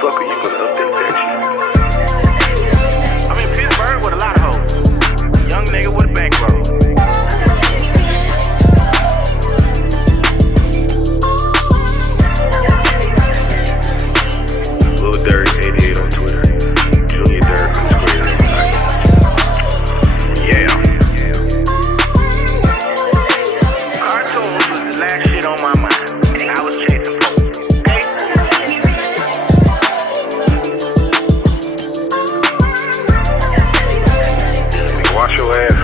fuck are you gonna update that shit? I'm in Pittsburgh with a lot of hoes. Young nigga with a bankroll. Lil Dirt 88 on Twitter. Junior Dirt on Twitter. Yeah. Cartoons was the last shit on my mind. I was chasing folks. Okay? Wash your ass.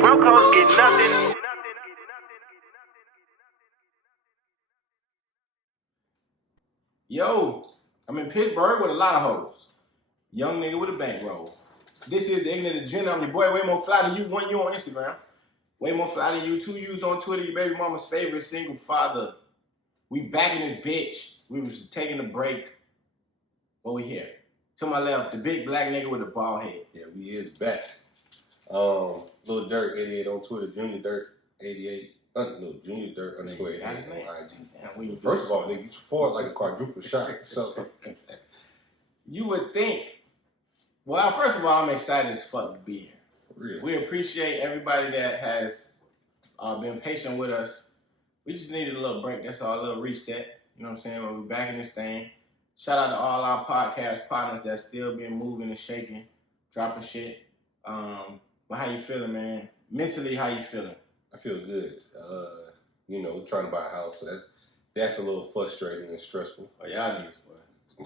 Brocos get nothing. Yo, I'm in Pittsburgh with a lot of hoes. Young nigga with a bankroll. This is the Ignant agenda. I'm your boy, way more fly than you. 1 U on Instagram. Way more fly than you. 2 U's on Twitter. Your baby mama's favorite single father. We back in this bitch. We was taking a break. But we here. To my left, the big black nigga with the bald head. Yeah, we is back. Lil Dirt 88 on Twitter, Junior Dirt 88. No, Junior Dirt underscore 88 on IG. First of all, nigga, you fought like a quadruple shot. So you would think. Well, first of all, I'm excited as fuck to be here. For real. We appreciate everybody that has been patient with us. We just needed a little break. That's all, a little reset. You know what I'm saying? We're back in this thing. Shout out to all our podcast partners that still been moving and shaking, dropping shit. But how you feeling, man? Mentally, how you feeling? I feel good. Trying to buy a house, so that's a little frustrating and stressful. Oh, y'all niggas, boy.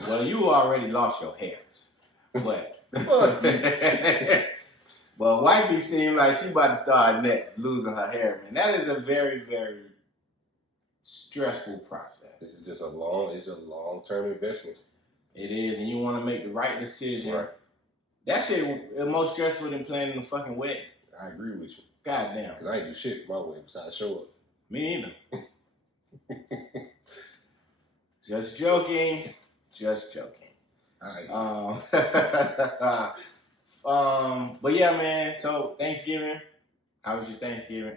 Well, you already lost your hair. But but wifey seemed like she about to start next, losing her hair, man. That is a very, very stressful process. This is just a long-term investment. It is, and you want to make the right decision. Right. That shit is more stressful than planning a fucking wedding. I agree with you. Goddamn. Because I ain't do shit for my wedding besides show up. Me either. Just joking. Just joking. But yeah, man. So Thanksgiving. How was your Thanksgiving?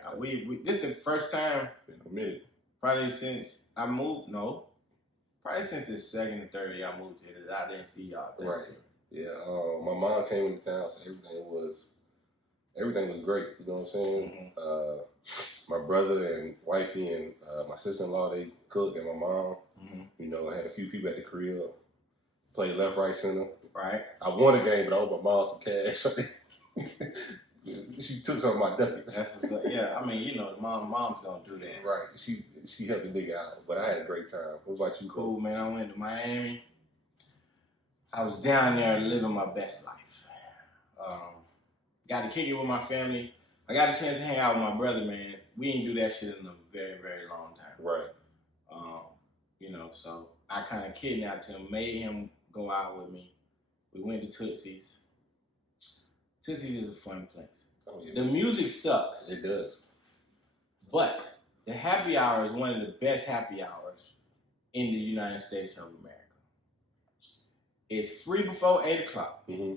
This is the first time In a minute. probably since I moved. No, probably since the second or third year I moved here that I didn't see y'all. Right. Yeah. My mom came into town, so everything was great. You know what I'm saying? Mm-hmm. My brother and wifey and my sister-in-law, they cooked, and my mom. Mm-hmm. I had a few people at the crib. Played left, right, center. Right. I won a game, but I owed my mom some cash. She took some of my ducats. That's what's up. Yeah, I mean, moms don't do that. Right. She helped the nigga out, but I had a great time. What about you? Cool, man. I went to Miami. I was down there living my best life. Got to kick it with my family. I got a chance to hang out with my brother, man. We ain't do that shit in a very, very long time. Right. So I kind of kidnapped him, made him go out with me. We went to Tootsie's. Tootsie's is a fun place. Oh, yeah. The music sucks. It does. But the happy hour is one of the best happy hours in the United States of America. It's free before 8 o'clock. Mm-hmm.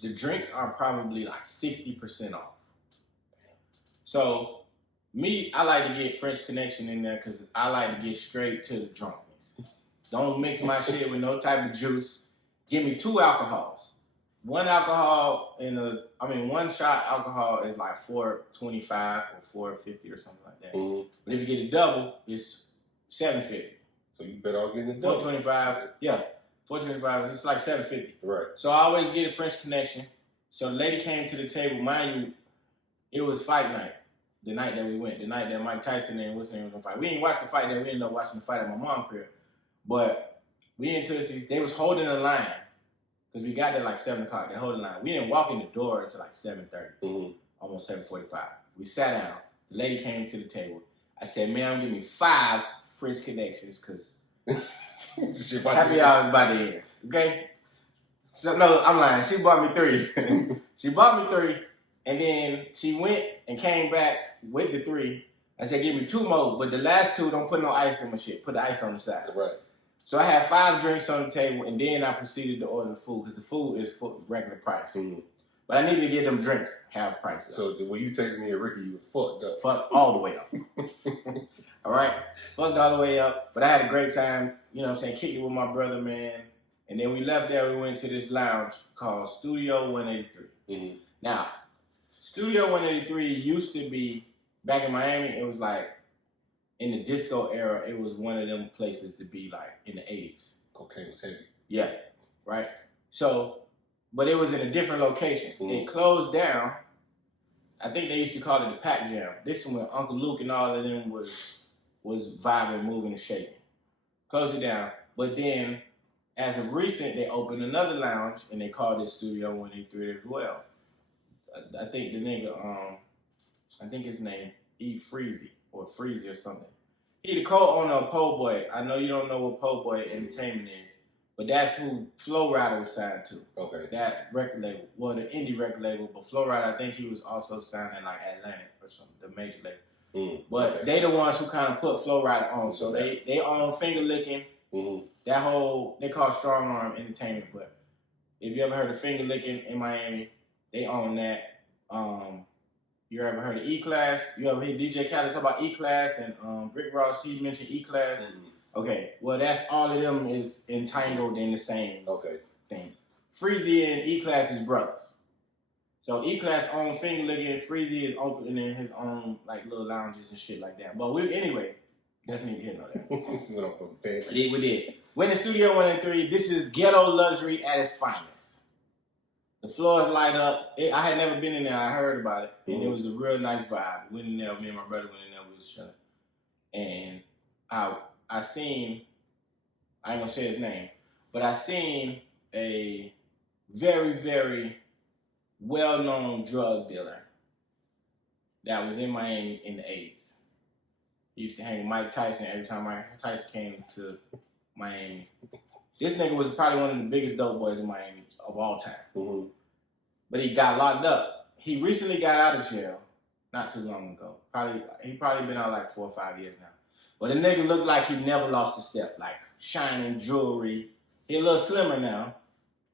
The drinks are probably like 60% off. So, me, I like to get French Connection in there because I like to get straight to the drunkenness. Don't mix my shit with no type of juice. Give me 2 alcohols. One shot alcohol is like $4.25 or $4.50 or something like that. Mm-hmm. But if you get a double, it's $7.50. So you better all get the double. $4.25, yeah. $4.25, it's like $7.50. Right. So I always get a French Connection. So the lady came to the table. Mind you, it was fight night. The night that we went. The night that Mike Tyson and Wilson was going to fight. We didn't watch the fight. We ended up watching the fight at my mom's crib. But we in Tootsie's. They was holding a line. Because we got there like 7 o'clock. They hold the line. We didn't walk in the door until like 7:30. Almost 7:45. We sat down. The lady came to the table. I said, ma'am, give me 5 French Connections because happy hour is about to end. Okay? So, no, I'm lying. She bought me 3. She bought me 3. And then she went and came back with the 3. I said, give me 2 more. But the last 2, don't put no ice in my shit. Put the ice on the side. Right. So I had 5 drinks on the table, and then I proceeded to order the food because the food is for regular price. Mm-hmm. But I needed to get them drinks half price. So when you texted me and Ricky, you were fucked up. Fucked all the way up. All right? Fucked all the way up. But I had a great time, you know what I'm saying, kicked it with my brother, man. And then we left there, we went to this lounge called Studio 183. Mm-hmm. Now, Studio 183 used to be, back in Miami, it was like, in the disco era, it was one of them places to be like in the 80s. Cocaine was heavy. Yeah, right? So, but it was in a different location. Mm-hmm. It closed down. I think they used to call it the Pac Jam. This is when Uncle Luke and all of them was vibing, moving, and shaking. Closed it down. But then, as of recent, they opened another lounge and they called it Studio 183 as well. I think the nigga, I think his name E Freezy or Freezy or something. He the co-owner of Po' Boy. I know you don't know what Po' Boy Entertainment is, but that's who Flow Rider was signed to. Okay. That record label, well, the indie record label, but Flow Rider, I think he was also signed in like Atlantic or something, the major label. But they the ones who kind of put Flow Rider on. So they own Finger Licking. Mm-hmm. That whole, they call Strong Arm Entertainment, but if you ever heard of Finger Licking in Miami, they own that. You ever heard of E-Class? You ever hear DJ Khaled talk about E-Class and Rick Ross, he mentioned E-Class? Mm-hmm. Okay, well that's all of them is entangled in the same thing. Freezy and E-Class is brothers. So E-Class own Finger Licking, Freezy is opening his own like little lounges and shit like that. But anyway, that's neither here nor there. We did. Went to Studio 183. This is ghetto luxury at its finest. The floors light up. I had never been in there. I heard about it. And it was a real nice vibe. Went in there, me and my brother went in there, we was chilling. And I seen, I ain't gonna say his name, but I seen a very, very well-known drug dealer that was in Miami in the 80s. He used to hang with Mike Tyson every time Mike Tyson came to Miami. This nigga was probably one of the biggest dope boys in Miami of all time. Mm-hmm. But he got locked up. He recently got out of jail not too long ago. He probably been out like 4 or 5 years now. But the nigga looked like he never lost a step, like shining jewelry. He a little slimmer now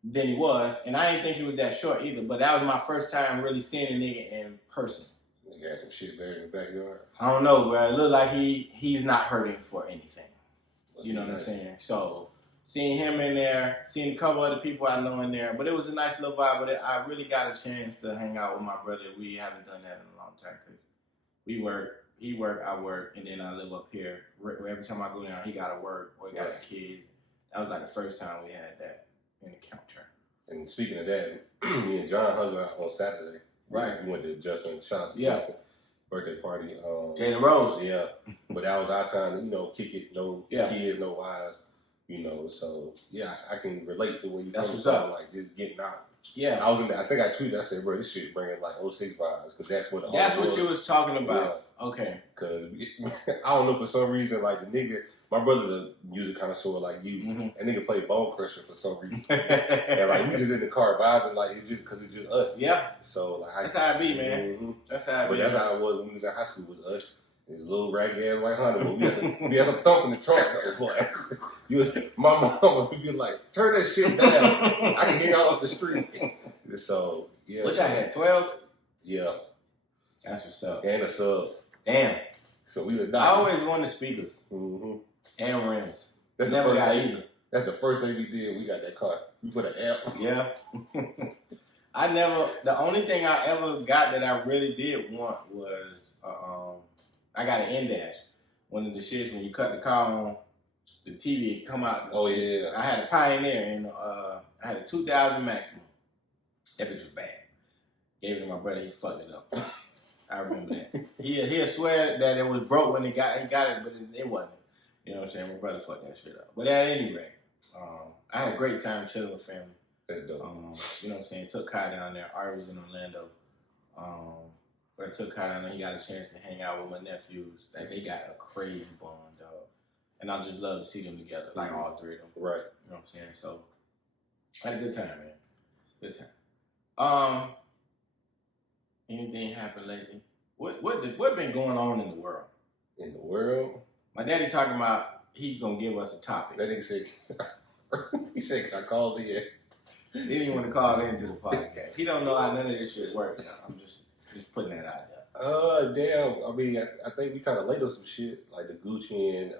than he was, and I didn't think he was that short either, but that was my first time really seeing a nigga in person. Nigga had some shit buried in the backyard. I don't know, bro. It looked like he's not hurting for anything. You know what I'm saying? So seeing him in there, seeing a couple other people I know in there, but it was a nice little vibe. But I really got a chance to hang out with my brother. We haven't done that in a long time because we work, he work, I work, and then I live up here. Every time I go down, he got to work or he got kids. That was like the first time we had that encounter. And speaking of that, me and John hung out on Saturday. Right. We went to Justin, shout out to Justin, birthday party. Jalen Rose. Yeah. But that was our time to, kick it, no kids, no wives. So yeah, I can relate to when you that's come what's from, up. like just getting out. Yeah, I was in there. I think I tweeted. I said, "Bro, this shit bringing like 06 vibes," because that's what. That's what you was talking about. Yeah. Okay. Because I don't know, for some reason, like the nigga, my brother's a music connoisseur like you, and nigga play Bone Crusher for some reason, and like we just in the car vibing, like it just because it's just us. Yeah. So like that's how it be, man. That's how it be. But that's how it was when we was in high school. Was us. This little ragged ass white Honda, but we had some thump in the trunk though. My mom would be like, "Turn that shit down. I can hear y'all up the street." So yeah. What y'all had? 12? Yeah. That's what's up. And a sub. Damn. So we would. I always wanted speakers and rims. That's never the got either. That's the first thing we did. We got that car. We put an app. Yeah. The only thing I ever got that I really did want was I got an in-dash. One of the shits when you cut the car on, the TV come out. Oh yeah. I had a Pioneer and I had a 2000 Maximum. That bitch was bad. Gave it to my brother. He fucked it up. I remember that. He'll swear that it was broke when he got it, but it wasn't. You know what I'm saying? My brother fucked that shit up. But at any rate, I had a great time chilling with family. That's dope. You know what I'm saying? Took Kai down there. Ari was in Orlando. But I took Kai down there. He got a chance to hang out with my nephews. Like, they got a crazy bond, dog. And I just love to see them together, like all three of them. Right. You know what I'm saying? So, I had a good time, man. Good time. Anything happened lately? What been going on in the world? In the world? My daddy talking about he gonna give us a topic. That nigga said, he said, "Can I call the?" He didn't even want to call into the podcast. He don't know how none of this shit works. I'm just putting that out there. Damn. I mean, I think we kind of laid on some shit like the Gucci and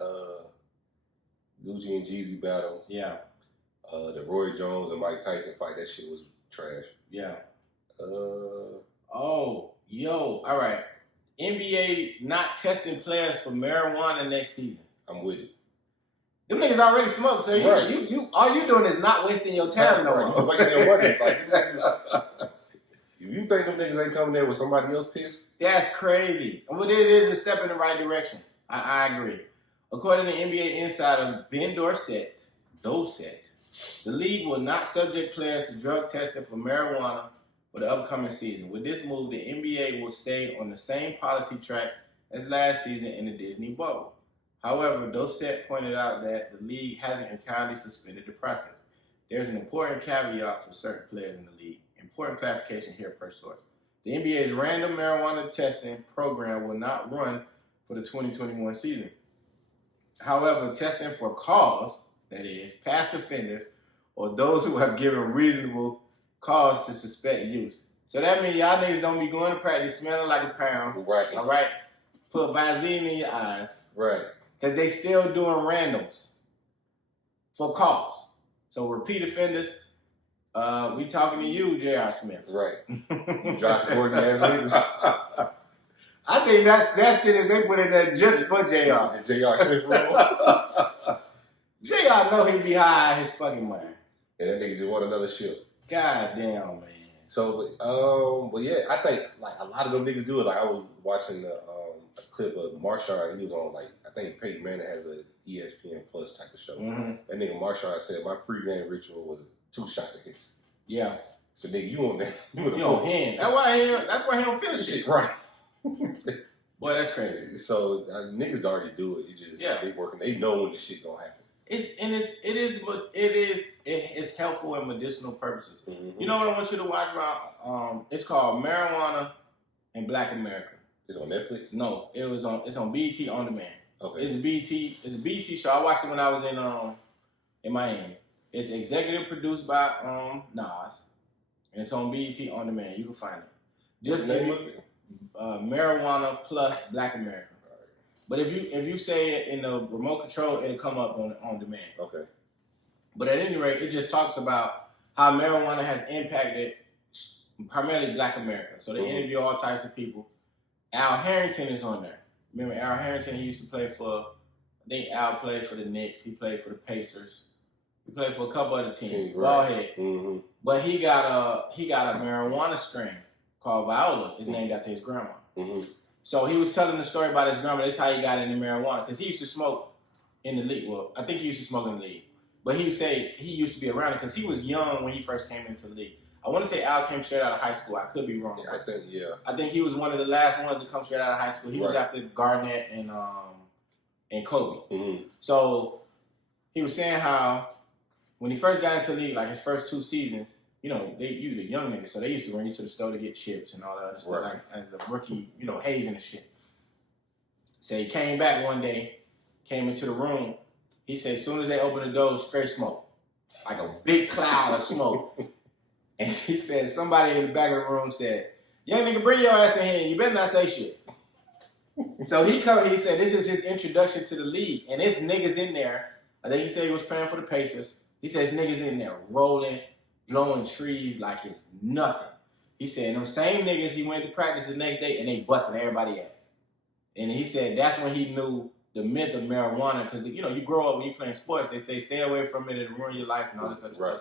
Jeezy battle. Yeah. The Roy Jones and Mike Tyson fight. That shit was trash. Yeah. All right. NBA not testing players for marijuana next season. I'm with it. Them niggas already smoke, so you all you doing is not wasting your time no more. You're wasting your money. Like, if you think them niggas ain't coming there with somebody else pissed, that's crazy. But it is a step in the right direction. I agree. According to NBA insider Ben Dorsett, the league will not subject players to drug testing for marijuana for the upcoming season. With this move, the NBA will stay on the same policy track as last season in the Disney bubble. However, Dorsett pointed out that the league hasn't entirely suspended the process. There's an important caveat for certain players in the league. Important clarification here per source. The NBA's random marijuana testing program will not run for the 2021 season. However, testing for cause, that is, past offenders, or those who have given reasonable cause to suspect use. So that means y'all niggas don't be going to practice smelling like a pound. right? All right? Put Visine in your eyes. Right. Because they still doing randoms for cause. So repeat offenders, we talking to you, J.R. Smith. Right. You Josh Gordon ass niggas. I think that shit is they put in there just for J.R. The J.R. Smith rule. J.R. know he be high out his fucking mind. And that nigga just want another shit. God damn, man. So, but yeah, I think like a lot of them niggas do it. Like I was watching a clip of Marshawn. He was on like I think Peyton Manning has a ESPN Plus type of show. Mm-hmm. That nigga Marshawn said my pregame ritual was 2 shots of hits. Yeah. So nigga, you on that? You on him? That's why he don't feel shit. Right. Boy, that's crazy. So niggas already do it. It just they working. They know when the shit gonna happen. It's helpful in medicinal purposes. Mm-hmm. You know what I want you to watch about? It's called Marijuana in Black America. It's on Netflix? No, it's on BET On Demand. Okay. It's a BET show. I watched it when I was in Miami. It's executive produced by Nas, and it's on BET On Demand. You can find it. Just name of it? Marijuana plus Black America. But if you say it in the remote control, it'll come up on demand. Okay. But at any rate, it just talks about how marijuana has impacted primarily Black America. So they interview all types of people. Al Harrington is on there. Remember Al Harrington? He used to play I think Al played for the Knicks. He played for the Pacers. He played for a couple other teams. Ballhead. Mm-hmm. But he got a marijuana strain called Viola. It's named after his grandma. Mm-hmm. So he was telling the story about his grandma. That's how he got into marijuana. Because he used to smoke in the league. Well, I think he used to smoke in the league. But he would say he used to be around it because he was young when he first came into the league. I want to say Al came straight out of high school. I could be wrong. Yeah, I think he was one of the last ones to come straight out of high school. He was after Garnett and Kobe. Mm-hmm. So he was saying how when he first got into the league, like his first 2 seasons, you the young niggas, so they used to run you to the store to get chips and all that other stuff, like as the rookie, hazing and shit. So he came back one day, came into the room. He said, as soon as they opened the door, straight smoke, like a big cloud of smoke. And he said, somebody in the back of the room said, young nigga, bring your ass in here. You better not say shit. So he said, this is his introduction to the league. And it's niggas in there. I think he said he was playing for the Pacers. He says niggas in there rolling, blowing trees like it's nothing. He said, them same niggas, he went to practice the next day and they busting everybody ass. And he said that's when he knew the myth of marijuana. Because, you grow up when you're playing sports, they say stay away from it, it'll ruin your life and all this other stuff.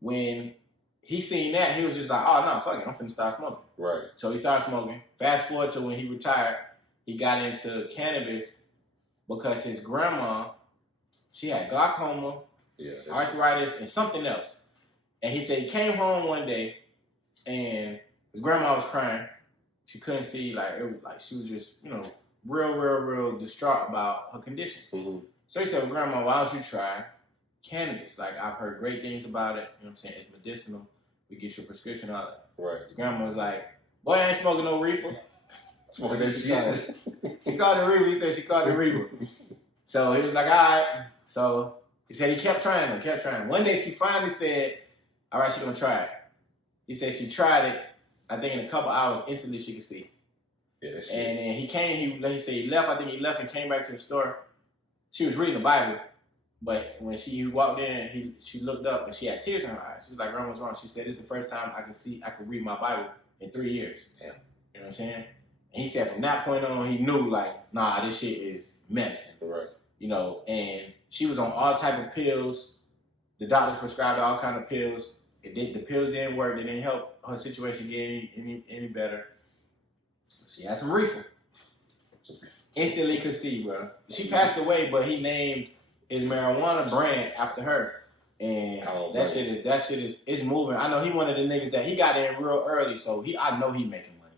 When he seen that, he was just like, oh, no, fuck it, I'm finna start smoking. Right. So he started smoking. Fast forward to when he retired, he got into cannabis because his grandma, she had glaucoma, arthritis, and something else. And he said he came home one day and his grandma was crying. She couldn't see, she was just, real distraught about her condition. Mm-hmm. So he said, well, Grandma, why don't you try cannabis? Like, I've heard great things about it. You know what I'm saying? It's medicinal. We get your prescription out of it. Right. His grandma was like, boy, I ain't smoking no reefer. She called it reefer. He said she called it reefer. So he was like, all right. So he said he kept trying them. One day she finally said, All right, she gonna try it. He said she tried it. I think in a couple hours, instantly she could see. Yeah, that's and then he came. He said he left. I think he left and came back to the store. She was reading the Bible, but when she walked in, she looked up and she had tears in her eyes. She was like, "Grandma, what's wrong?" She said, "This is the first time I can read my Bible in 3 years." Yeah. You know what I'm saying? And he said from that point on, he knew like, nah, this shit is medicine. Right. You know, and she was on all type of pills. The doctors prescribed all kind of pills. The pills didn't work. They didn't help her situation get any better. She had some reefer. Instantly could see, bro. She passed away, but he named his marijuana brand after her. And that shit is it's moving. I know he one of the niggas that he got in real early, so I know he making money.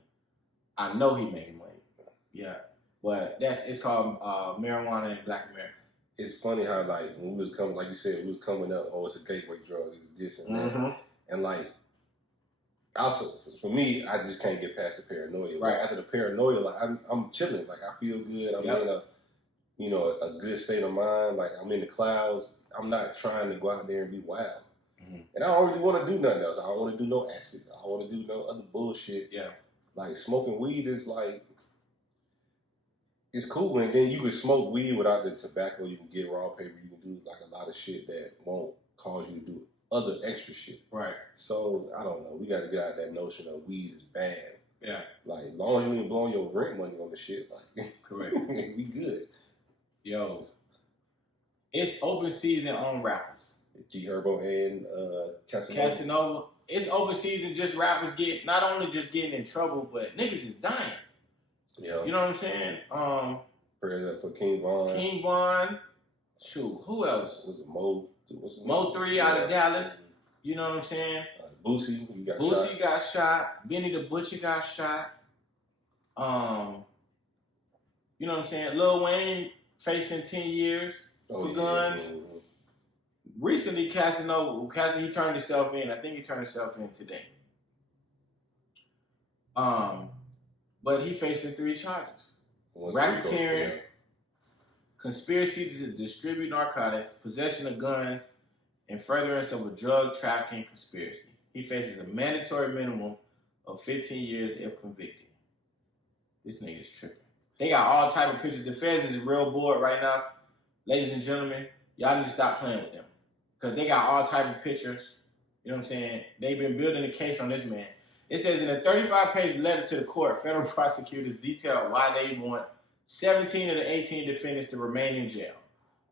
Yeah. But it's called marijuana in Black America. It's funny how like when we was coming, like you said, we was coming up, oh, it's a gateway drug, it's this and that. Mm-hmm. And like also for me, I just can't get past the paranoia. Right. Like, after the paranoia, like I'm chilling. Like I feel good. I'm in a good state of mind. Like I'm in the clouds. I'm not trying to go out there and be wild. Mm-hmm. And I don't really want to do nothing else. I don't want to do no acid. I don't want to do no other bullshit. Yeah. Like smoking weed is like, it's cool. And then you can smoke weed without the tobacco. You can get raw paper. You can do like a lot of shit that won't cause you to do other extra shit. Right. So I don't know. We got to get out that notion of weed is bad. Yeah. Like as long as you ain't blowing your rent money on the shit, like correct. we good. Yo, it's open season on rappers. G Herbo and Casanova. It's open season. Just rappers not only just getting in trouble, but niggas is dying. Yeah. You know what I'm saying? Prayers up for King Von. King Von. Shoot, who else? Was it Mo? Mo 3 out of Dallas. You know what I'm saying? Boosie, you got shot. Boosie got shot. Benny the Butcher got shot. You know what I'm saying? Lil Wayne facing 10 years for guns. Mm-hmm. Recently, Casanova, he turned himself in. I think he turned himself in today. But he facing 3 charges. Racketeering, conspiracy to distribute narcotics, possession of guns, and furtherance of a drug trafficking conspiracy. He faces a mandatory minimum of 15 years if convicted. This nigga's tripping. They got all type of pictures. The feds is real bored right now. Ladies and gentlemen, y'all need to stop playing with them. Because they got all type of pictures. You know what I'm saying? They've been building a case on this man. It says in a 35-page letter to the court, federal prosecutors detailed why they want 17 of the 18 defendants to remain in jail.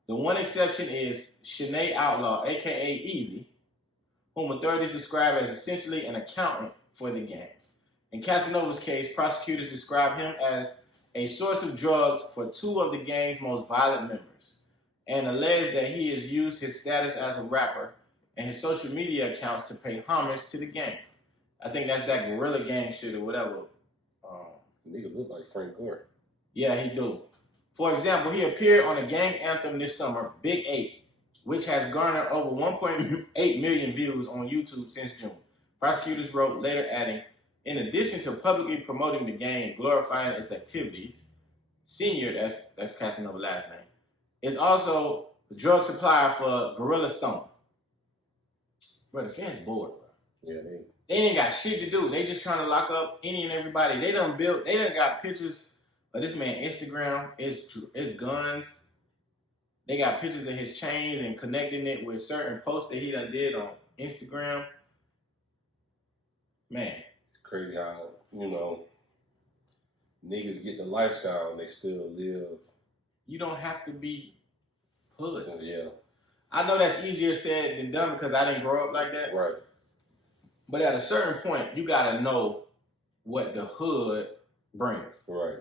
The one exception is Shanae Outlaw, a.k.a. Easy, whom authorities describe as essentially an accountant for the gang. In Casanova's case, prosecutors describe him as a source of drugs for 2 of the gang's most violent members and allege that he has used his status as a rapper and his social media accounts to pay homage to the gang. I think that's that guerrilla gang shit or whatever. Nigga look like Frank Gore. Yeah, he do. For example, he appeared on a gang anthem this summer, Big 8, which has garnered over 1.8 million views on YouTube since June. Prosecutors wrote later adding, in addition to publicly promoting the gang and glorifying its activities, Senior, that's Casanova's last name, is also the drug supplier for Gorilla Stone. Bro, the fans bored, bro. Yeah, they ain't got shit to do. They just trying to lock up any and everybody. They done got pictures of this man Instagram. It's guns. They got pictures of his chains and connecting it with certain posts that he done did on Instagram. Man. It's crazy how, niggas get the lifestyle and they still live. You don't have to be hood. Yeah. I know that's easier said than done because I didn't grow up like that. Right. But at a certain point, you got to know what the hood brings. Right.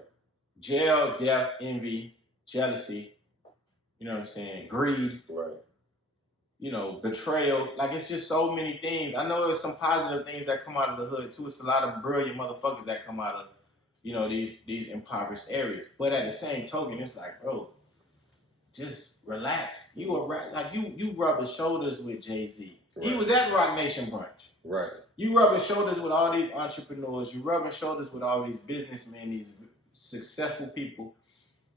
Jail, death, envy, jealousy, you know what I'm saying, greed. Right. Betrayal. Like, it's just so many things. I know there's some positive things that come out of the hood, too. It's a lot of brilliant motherfuckers that come out of, these impoverished areas. But at the same token, it's like, bro, just relax. You rubbing shoulders with Jay-Z. Right. He was at Rock Nation brunch. Right. You rubbing shoulders with all these entrepreneurs. You rubbing shoulders with all these businessmen, these successful people.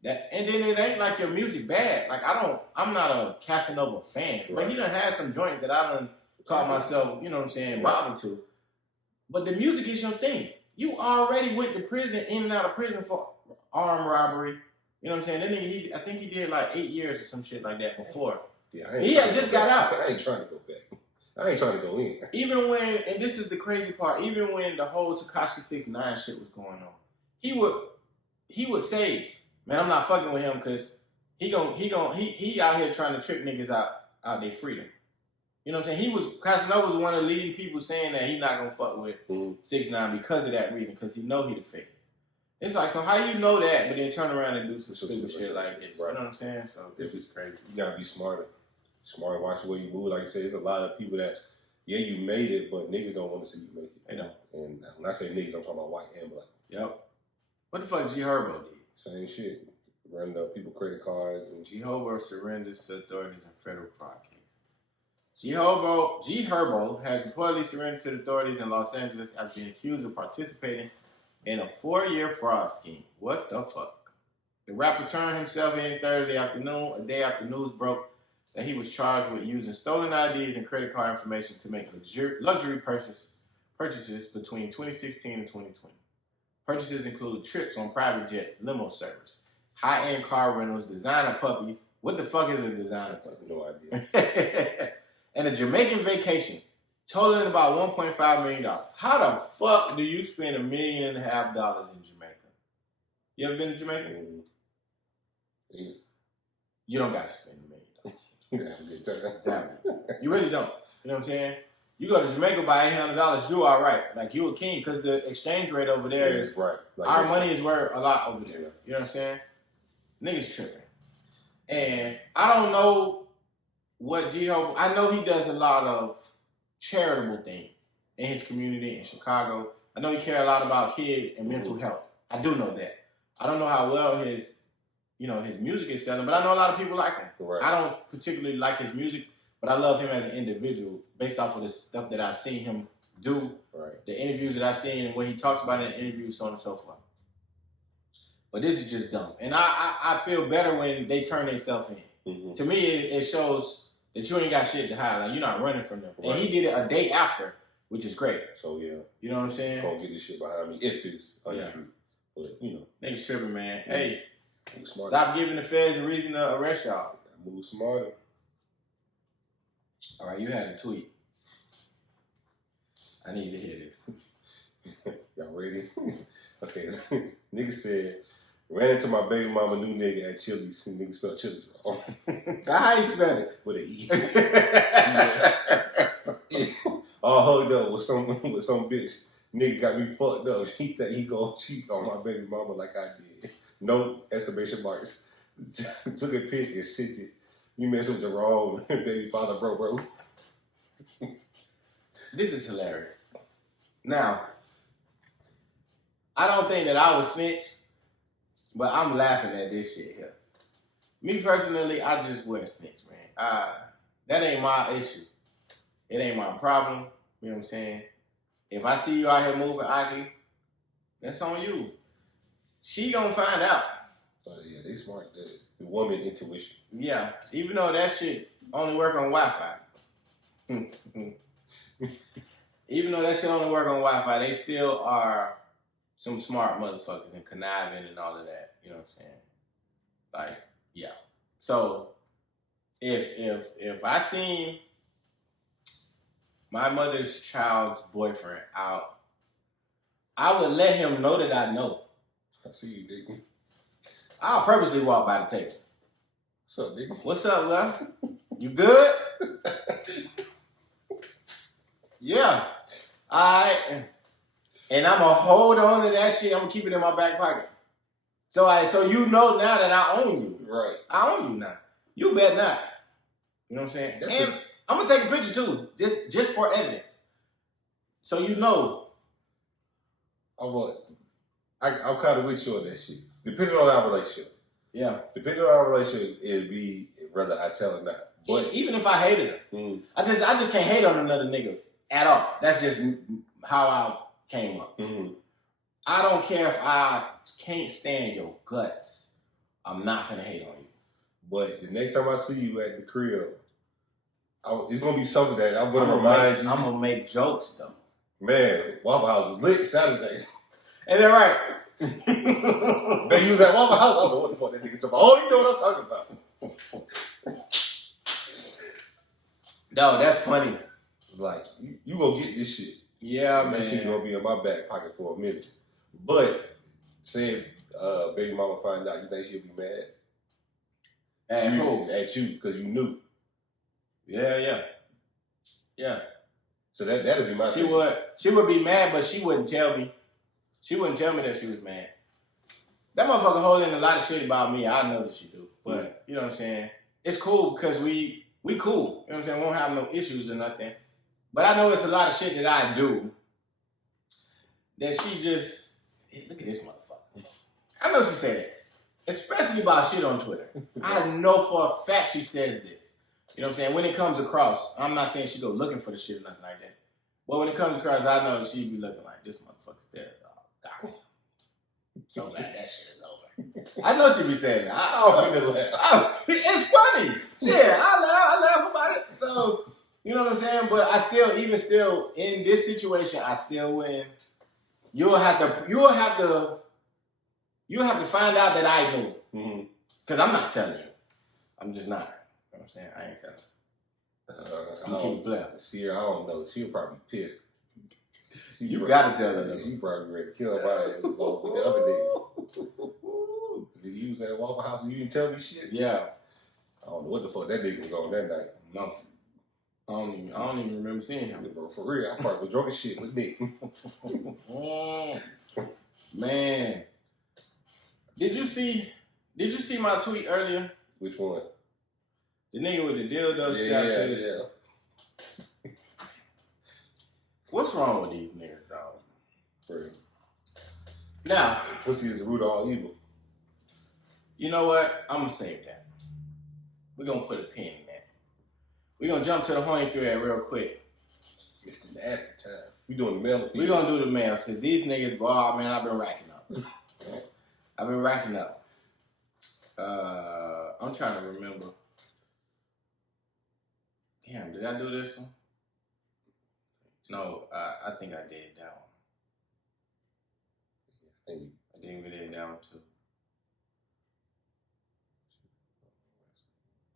And then it ain't like your music bad. Like I'm not a Casanova fan, right. But he done had some joints that I done caught myself, you know what I'm saying, bobbing to. But the music is your thing. You already went to prison, in and out of prison for armed robbery. You know what I'm saying? That nigga, I think he did like 8 years or some shit like that before. Yeah, he had just got out. I ain't trying to go back. I ain't trying to go in. Even when, and this is the crazy part, even when the whole Tekashi 6ix9ine shit was going on, he would say, man, I'm not fucking with him because he out here trying to trick niggas out their freedom. You know what I'm saying? Casanova was one of the leading people saying that he not gonna fuck with 6ix9ine because of that reason, because he know he the fake. It's like, so how you know that, but then turn around and do some stupid shit like this? Right. You know what I'm saying? So this is crazy. You gotta be smarter. Smart, watch the way you move. Like you said, there's a lot of people that, yeah, you made it, but niggas don't want to see you make it. They don't. And when I say niggas, I'm talking about white and black. Yep. What the fuck G Herbo did? Same shit. Running up people credit cards and G Herbo surrenders to authorities in federal fraud case. G Herbo has reportedly surrendered to the authorities in Los Angeles after being accused of participating in a 4-year fraud scheme. What the fuck? The rapper turned himself in Thursday afternoon, a day after news broke that he was charged with using stolen IDs and credit card information to make luxury purchases between 2016 and 2020. Purchases include trips on private jets, limo service, high-end car rentals, designer puppies. What the fuck is a designer puppy? No idea. And a Jamaican vacation, totaling about $1.5 million. How the fuck do you spend $1.5 million in Jamaica? You ever been to Jamaica? Mm-hmm. You don't gotta spend $1 million. Damn. You really don't. You know what I'm saying? You go to Jamaica, buy $800, you all right. Like, you a king, because the exchange rate over there is right. Like our money is worth a lot over there. Yeah. You know what I'm saying? Niggas tripping. And I don't know what G-Ho, I know he does a lot of charitable things in his community in Chicago. I know he cares a lot about kids and mental health. I do know that. I don't know how well his music is selling, but I know a lot of people like him. Right. I don't particularly like his music, but I love him as an individual based off of the stuff that I've seen him do, the interviews that I've seen and what he talks about in interviews, so on and so forth. But this is just dumb. And I feel better when they turn themselves in. Mm-hmm. To me, it shows that you ain't got shit to hide. Like, you're not running from them. Right. And he did it a day after, which is great. So, yeah. You know what I'm saying? Gonna get this shit behind me if it's untrue. But, you know. Niggas tripping, man. Yeah. Hey, smart. Stop giving the feds a reason to arrest y'all. Move smarter. All right, you had a tweet. I need to hear this. Y'all ready? Okay. Nigga said, ran into my baby mama new nigga at Chili's. Nigga spelled Chili's wrong. How you spell it? With an E. All hold up with some bitch. Nigga got me fucked up. He thought he gonna cheat on my baby mama like I did. No exclamation marks. Took a pic and sent it. You messing with the wrong baby father, bro. This is hilarious. Now, I don't think that I would snitch, but I'm laughing at this shit here. Me personally, I just wouldn't snitch, man. That ain't my issue. It ain't my problem. You know what I'm saying? If I see you out here moving IG, that's on you. She gonna find out. So yeah, they smart. The woman intuition. Yeah, even though that shit only work on Wi-Fi. Even though that shit only work on Wi-Fi, they still are some smart motherfuckers and conniving and all of that. You know what I'm saying? Like, yeah. So if I seen my mother's child's boyfriend out, I would let him know that I know. I see you, Dick. I'll purposely walk by the table. What's up, Dick? What's up, love? You good? Yeah. All right. And I'm going to hold on to that shit. I'm going to keep it in my back pocket. So you know now that I own you. Right. I own you now. You bet not. You know what I'm saying? And I'm going to take a picture too, just for evidence. So you know. I'm kind of with you on that shit. Depending on our relationship. Yeah. Depending on our relationship, it'd be whether I tell or not. But even if I hated her, I just can't hate on another nigga at all. That's just how I came up. Mm-hmm. I don't care if I can't stand your guts. I'm not finna hate on you. But the next time I see you at the crib, It's gonna be something that I'm gonna remind you. I'm gonna make jokes though. Man, Waffle House was lit Saturday. Ain't that right? Man, you was at Waffle House. I don't know what the fuck that nigga talking about. Oh, you know what I'm talking about. No, that's funny. Like, you gonna get this shit. Yeah, man. This shit gonna be in my back pocket for a minute. But, saying baby mama find out, you think she'll be mad? At who? At you, because you knew. Yeah. So that'll be my thing. She would be mad, but she wouldn't tell me. She wouldn't tell me that she was mad. That motherfucker holding a lot of shit about me. I know that she do. But, you know what I'm saying? It's cool because we cool. You know what I'm saying? We won't have no issues or nothing. But I know it's a lot of shit that I do that she just, hey, look at this motherfucker. I know she said it. Especially about shit on Twitter. I know for a fact she says this. You know what I'm saying? When it comes across, I'm not saying she go looking for the shit or nothing like that. But when it comes across, I know she be looking like, this motherfucker's dead. Oh, God. So glad that shit is over. I know she be saying that. It's funny. Shit, I laugh about it. So, you know what I'm saying? But I still, even still, in this situation, I still win. You'll have to find out that I knew. Mm-hmm. Because I'm not telling you. I'm just not. You know what I'm saying? I ain't telling you. I'm going to keep it playing. See, I don't know. She'll probably be pissed. You got to tell her that. She probably ready to kill her ass with the other nigga. Did you use that Waffle House and you didn't tell me shit? Yeah. I don't know what the fuck that nigga was on that night. No. I don't even remember seeing him. Bro, for real, I probably was drunk as shit with Nick. Man. Did you see my tweet earlier? Which one? The nigga with the dildo strapped to his... Yeah. What's wrong with these niggas, dog? For real. Now... Pussy is the root of all evil. You know what? I'm going to save that. We're going to put a pin in that. We're going to jump to the horny thread real quick. It's the nasty time. We doing the mail. We're going to do the mails because these niggas, boy, man, I've been racking up. I'm trying to remember. Damn, did I do this one? No, I think I did that one. I think we did that one too.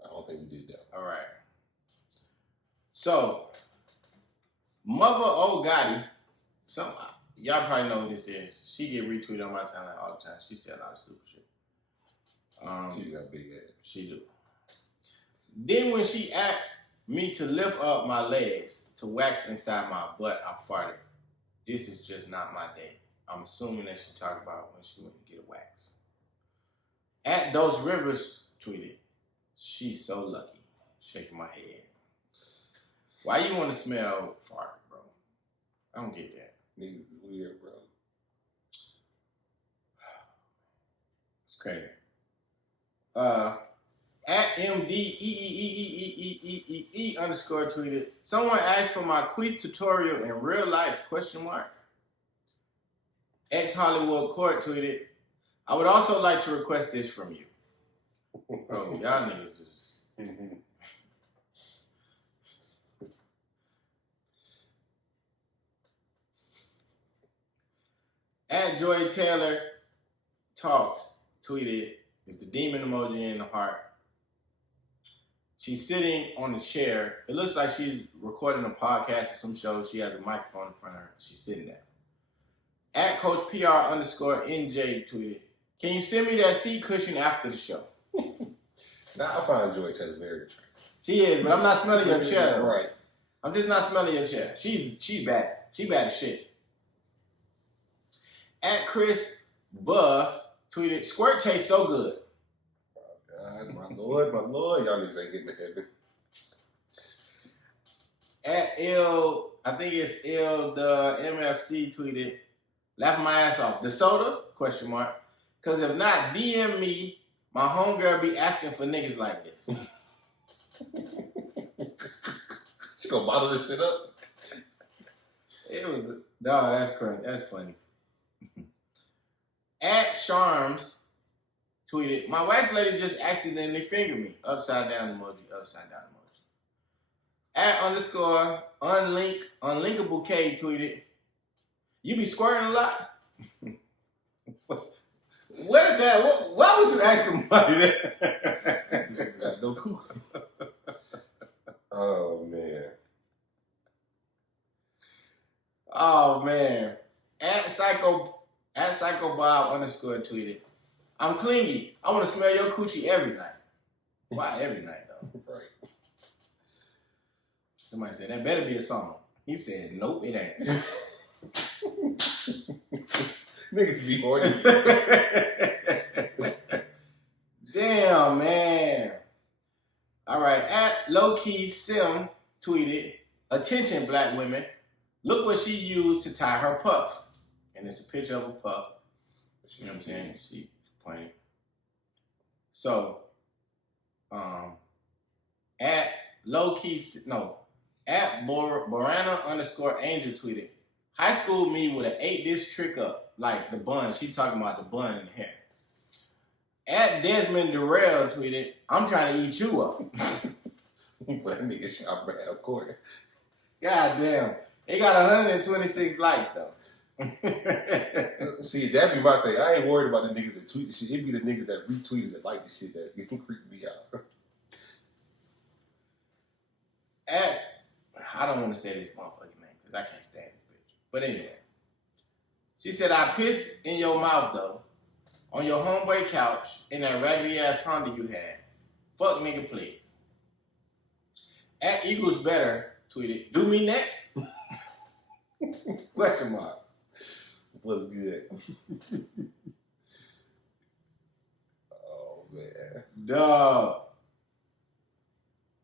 I don't think we did that one. All right. So, Mother Old Gotti, y'all probably know who this is. She get retweeted on my timeline all the time. She said a lot of stupid shit. She got a big ass. She do. Then when she asked me to lift up my legs to wax inside my butt, I farted. This is just not my day. I'm assuming that she talked about when she went to get a wax. At Those Rivers tweeted, she's so lucky. Shaking my head. Why you want to smell fart, bro? I don't get that. Niggas weird, bro. It's crazy. At MDEEEEEEEE underscore tweeted, someone asked for my queef tutorial in real life, question mark. Ex-Hollywood Court tweeted, I would also like to request this from you. Bro, y'all niggas is... At Joy Taylor Talks tweeted, is the demon emoji in the heart. She's sitting on a chair. It looks like she's recording a podcast or some show. She has a microphone in front of her. She's sitting there. At Coach PR underscore NJ tweeted, can you send me that seat cushion after the show? Now, I find Joy Taylor very attractive. She is, but I'm not smelling your chair. Right. I'm just not smelling your chair. She's bad. She bad as shit. At Chris Buh tweeted, squirt tastes so good. God, my lord, y'all niggas ain't getting to heaven. At I think it's the MFC tweeted, laughing my ass off. The soda? Question mark. Because if not, DM me. My homegirl be asking for niggas like this. She gonna bottle this shit up? It was, dog, that's crazy. That's funny. At Charms tweeted, my wax lady just accidentally fingered me. Upside down emoji, upside down emoji. Unlinkable K tweeted, "You be squirting a lot." What did that? Why would you ask somebody that? Got no cool. Oh man. Oh man. At Psycho Bob _ tweeted, "I'm clingy. I want to smell your coochie every night." Why every night though? Right. Somebody said that better be a song. He said, "Nope, it ain't." Niggas be horny. Damn, man. All right. At Low Key Sim tweeted, "Attention, black women. Look what she used to tie her puff." And it's a picture of a puff. You know what I'm saying? She pointing. So, at Borana _ Angel tweeted, "High school me would have ate this trick up, like the bun." She talking about the bun in the hair. At Desmond Durrell tweeted, "I'm trying to eat you up." That nigga shot for half court. God damn. It got 126 likes though. See, that'd be my thing. I ain't worried about the niggas that tweet the shit. It'd be the niggas that retweeted that like the shit that creep me out. I don't want to say this motherfucking name because I can't stand this bitch. But anyway, she said, "I pissed in your mouth though, on your homeboy couch in that raggedy ass Honda you had. Fuck nigga, please." At Eagles Better tweeted, "Do me next?" Question mark. What's good? Oh man. Dog.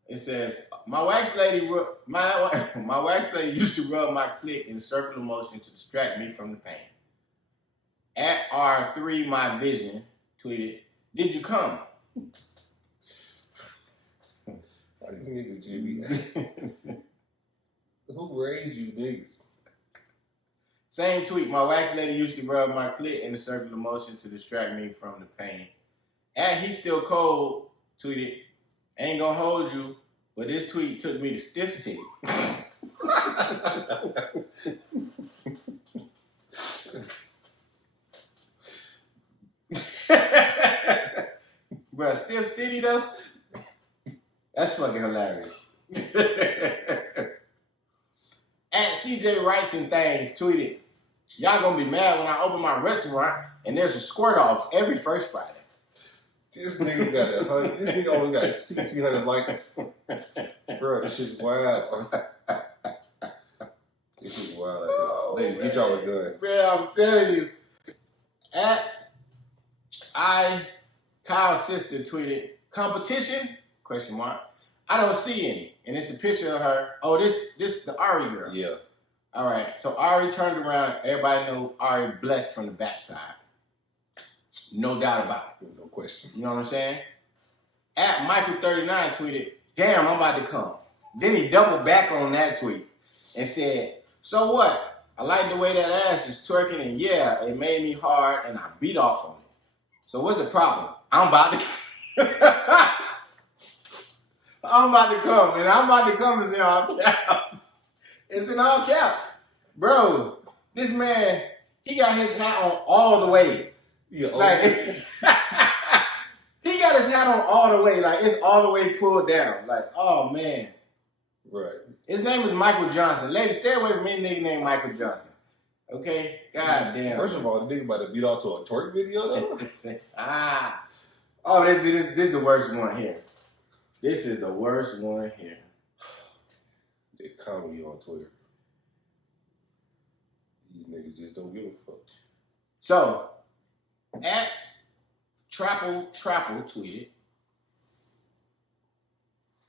It says, my wax lady used to rub my clit in circular motion to distract me from the pain." At R3 My Vision tweeted, "Did you come?" Why these niggas JB? Who raised you niggas? Same tweet, "My wax lady used to rub my clit in a circular motion to distract me from the pain." At He Still Cold tweeted, "Ain't gonna hold you, but this tweet took me to Stiff City." Bruh, Stiff City though? That's fucking hilarious. At CJ Rice and Things tweeted, "Y'all gonna be mad when I open my restaurant and there's a squirt off every first Friday." This nigga got 100. This nigga only got 1,600 likes. Bro, this shit's wild. This shit's wild. Oh, ladies, get y'all a gun. Man, I'm telling you. At Kyle's sister tweeted, "Competition? Question mark. I don't see any." And it's a picture of her. Oh, this the Ari girl. Yeah. All right. So Ari turned around. Everybody know Ari blessed from the backside. No doubt about it. No question. You know what I'm saying? At Michael39 tweeted, "Damn, I'm about to come." Then he doubled back on that tweet and said, "So what? I like the way that ass is twerking, and yeah, it made me hard and I beat off on it. So what's the problem? I'm about to I'm about to come, and I'm about to come is in all caps. It's in all caps. Bro, this man, he got his hat on all the way. Yeah, Like, he got his hat on all the way. Like, it's all the way pulled down. Like, oh, man. right. His name is Michael Johnson. Ladies, stay away from any nigga named Michael Johnson. Okay? God damn. First of all, the nigga about to beat off to a twerk video, though. Oh, this is the worst one here. This is the worst one here. They comedy on Twitter. These niggas just don't give a fuck. So, at Trapple tweeted,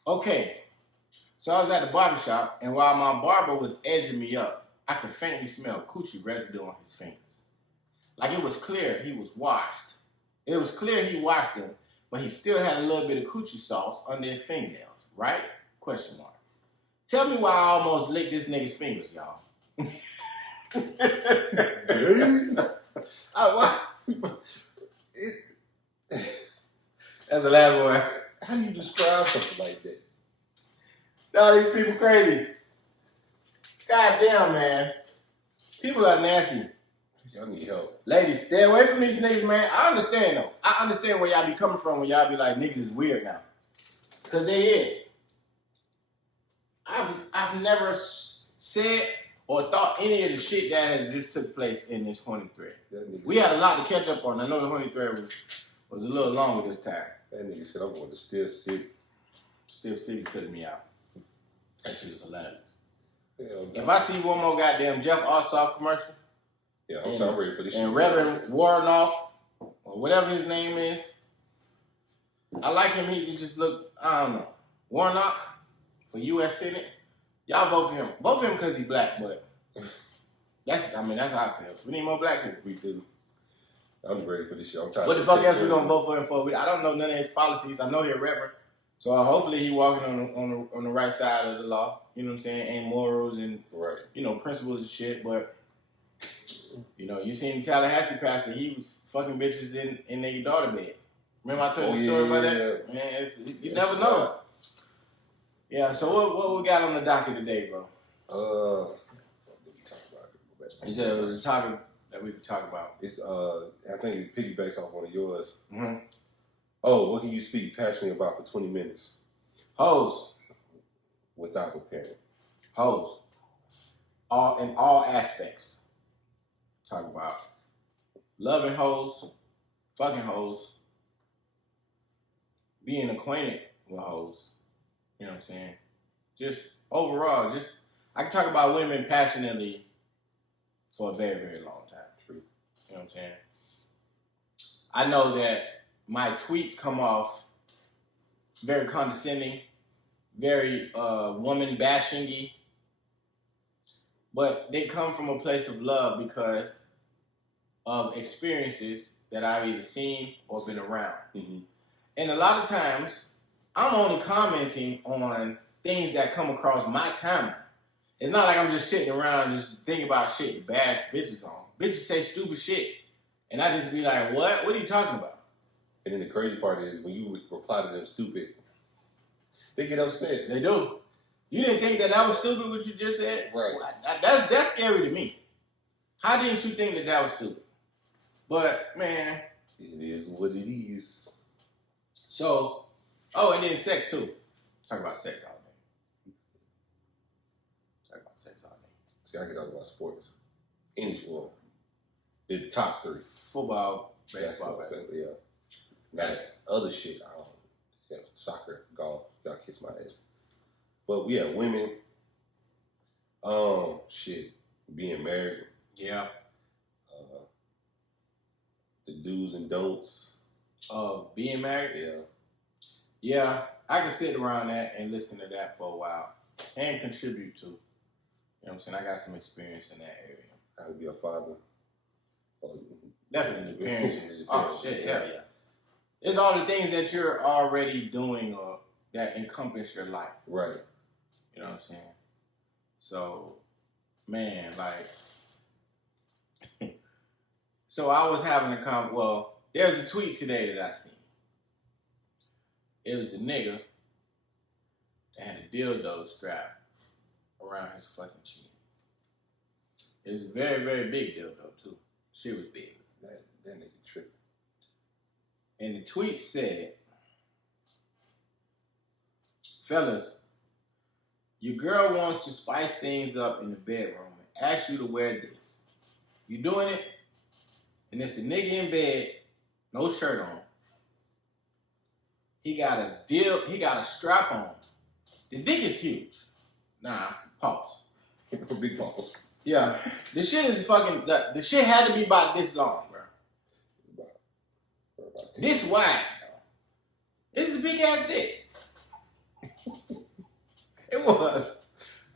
"Okay, so I was at the barbershop, and while my barber was edging me up, I could faintly smell coochie residue on his fingers. Like it was clear he was washed. It was clear he washed them, but he still had a little bit of coochie sauce under his fingernails, right? Question mark. Tell me why I almost licked this nigga's fingers, y'all." That's the last one. How do you describe something like that? No, these people crazy. God damn, man. People are nasty. Y'all need help. Ladies, stay away from these niggas, man. I understand, though. I understand where y'all be coming from when y'all be like, niggas is weird now. Because they is. I've never said or thought any of the shit that has just took place in this horny thread. We had a lot to catch up on. I know the horny thread was a little longer this time. That nigga said, I'm going to Stiff City. Stiff City took me out. That shit is hilarious. Hell no. If I see one more goddamn Jeff Ossoff commercial, yeah, I'm ready for this shit. And Reverend Warnoff, or whatever his name is, I like him. He just look, I don't know. Warnock for U.S. Senate. Y'all vote for him. Vote for him because he's black, but that's how I feel. We need more black people. We do. I'm ready for this shit. I'm tired. What the fuck else we gonna vote for him for? I don't know none of his policies. I know he's a Reverend. So hopefully he walking on the right side of the law. You know what I'm saying? And morals and, principles and shit. But, you seen Tallahassee pastor, he was fucking bitches in their daughter bed. Remember I told you the story about that? Man, you never know. Yeah, so what we got on the docket today, bro? What did we talk about? You said it was a topic that we could talk about. It's I think it piggybacks off one of yours. Mm-hmm. Oh, what can you speak passionately about for 20 minutes? Hoes. Without preparing. Hoes. In all aspects. Talk about loving hoes, fucking hoes, being acquainted with hoes. You know what I'm saying? Just overall, I can talk about women passionately for a very, very long time. True. You know what I'm saying? I know that my tweets come off very condescending, very woman bashing-y, but they come from a place of love because of experiences that I've either seen or been around. Mm-hmm. And a lot of times, I'm only commenting on things that come across my timeline. It's not like I'm just sitting around just thinking about shit to bash bitches on. Bitches say stupid shit. And I just be like, what? What are you talking about? And then the crazy part is when you reply to them stupid, they get upset. They do. You didn't think that was stupid what you just said? Right. That's scary to me. How didn't you think that was stupid? But, man. It is what it is. So, and then sex too. Talk about sex all day. See, I can talk about sports. Any sport. The top three. Football, baseball, basketball. Yeah. That other shit, I don't. Soccer, golf, y'all kiss my ass. But we have women. Being married. Yeah. The do's and don'ts. Being married. Yeah. Yeah, I can sit around that and listen to that for a while and contribute to. You know what I'm saying? I got some experience in that area. How to be a father. Definitely parenting. Oh shit, hell yeah. It's all the things that you're already doing or that encompass your life. Right. You know what I'm saying? So, man, so I was having there's a tweet today that I seen. It was a nigga that had a dildo strapped around his fucking chin. It was a very, very big dildo, too. She was big. That nigga tripping. And the tweet said, fellas, your girl wants to spice things up in the bedroom and asks you to wear this. You doing it? And it's a nigga in bed, no shirt on. He got a strap on. The dick is huge. Nah, pause. Big pause. Yeah, the shit is fucking, the shit had to be about this long, bro. This wide, bro. This is a big ass dick. It was.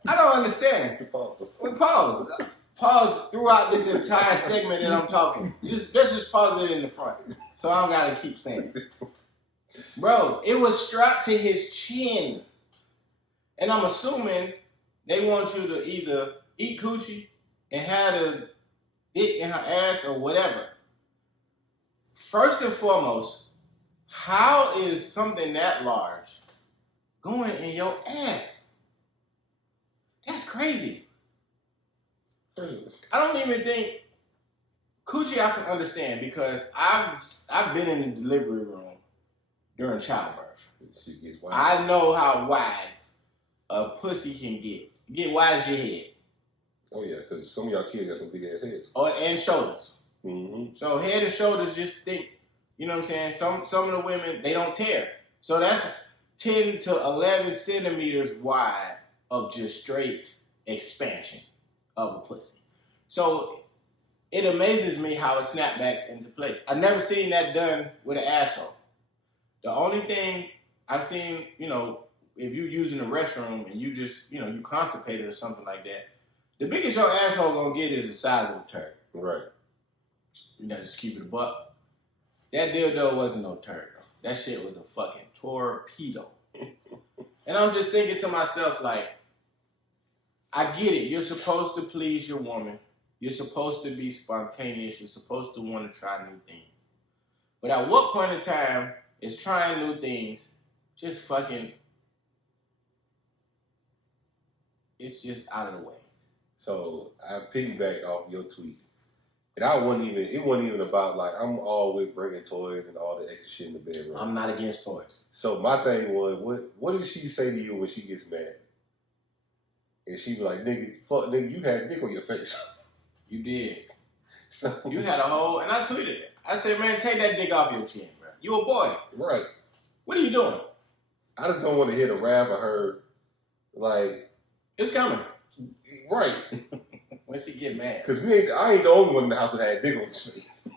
I don't understand. Pause. Pause throughout this entire segment that I'm talking. Let's just pause it in the front. So I don't gotta keep saying it. Bro, it was strapped to his chin. And I'm assuming they want you to either eat coochie and have a dick in her ass or whatever. First and foremost, how is something that large going in your ass? crazy. I don't even think coochie I can understand because I've been in the delivery room during childbirth. She gets wide. I know how wide a pussy can get. Get wide as your head. Oh yeah, because some of y'all kids got some big ass heads. Oh, and shoulders. Mm-hmm. So head and shoulders, just think, you know what I'm saying? Some of the women, they don't tear. So that's 10 to 11 centimeters wide of just straight expansion of a pussy. So it amazes me how it snapbacks into place. I've never seen that done with an asshole. The only thing I've seen, you know, if you're using the restroom and you just, you know, you constipated or something like that, the biggest your asshole gonna get is the size of a turd. Right. You know, just keep it a buck. That dildo wasn't no turd, though. That shit was a fucking torpedo. And I'm just thinking to myself, like, I get it. You're supposed to please your woman. You're supposed to be spontaneous. You're supposed to want to try new things. But at what point in time is trying new things just fucking, it's just out of the way? So I piggyback off your tweet. And it wasn't even about like, I'm all with bringing toys and all the extra shit in the bedroom. I'm not against toys. So my thing was, what did she say to you when she gets mad? And she be like, nigga, fuck, nigga, you had dick on your face. You did. So you had a whole, and I tweeted it. I said, man, take that dick off your chin, bro. You a boy. Right. What are you doing? I just don't want to hear the wrath of her, like. It's coming. Right. When she get mad. Because I ain't the only one in the house that had dick on his face.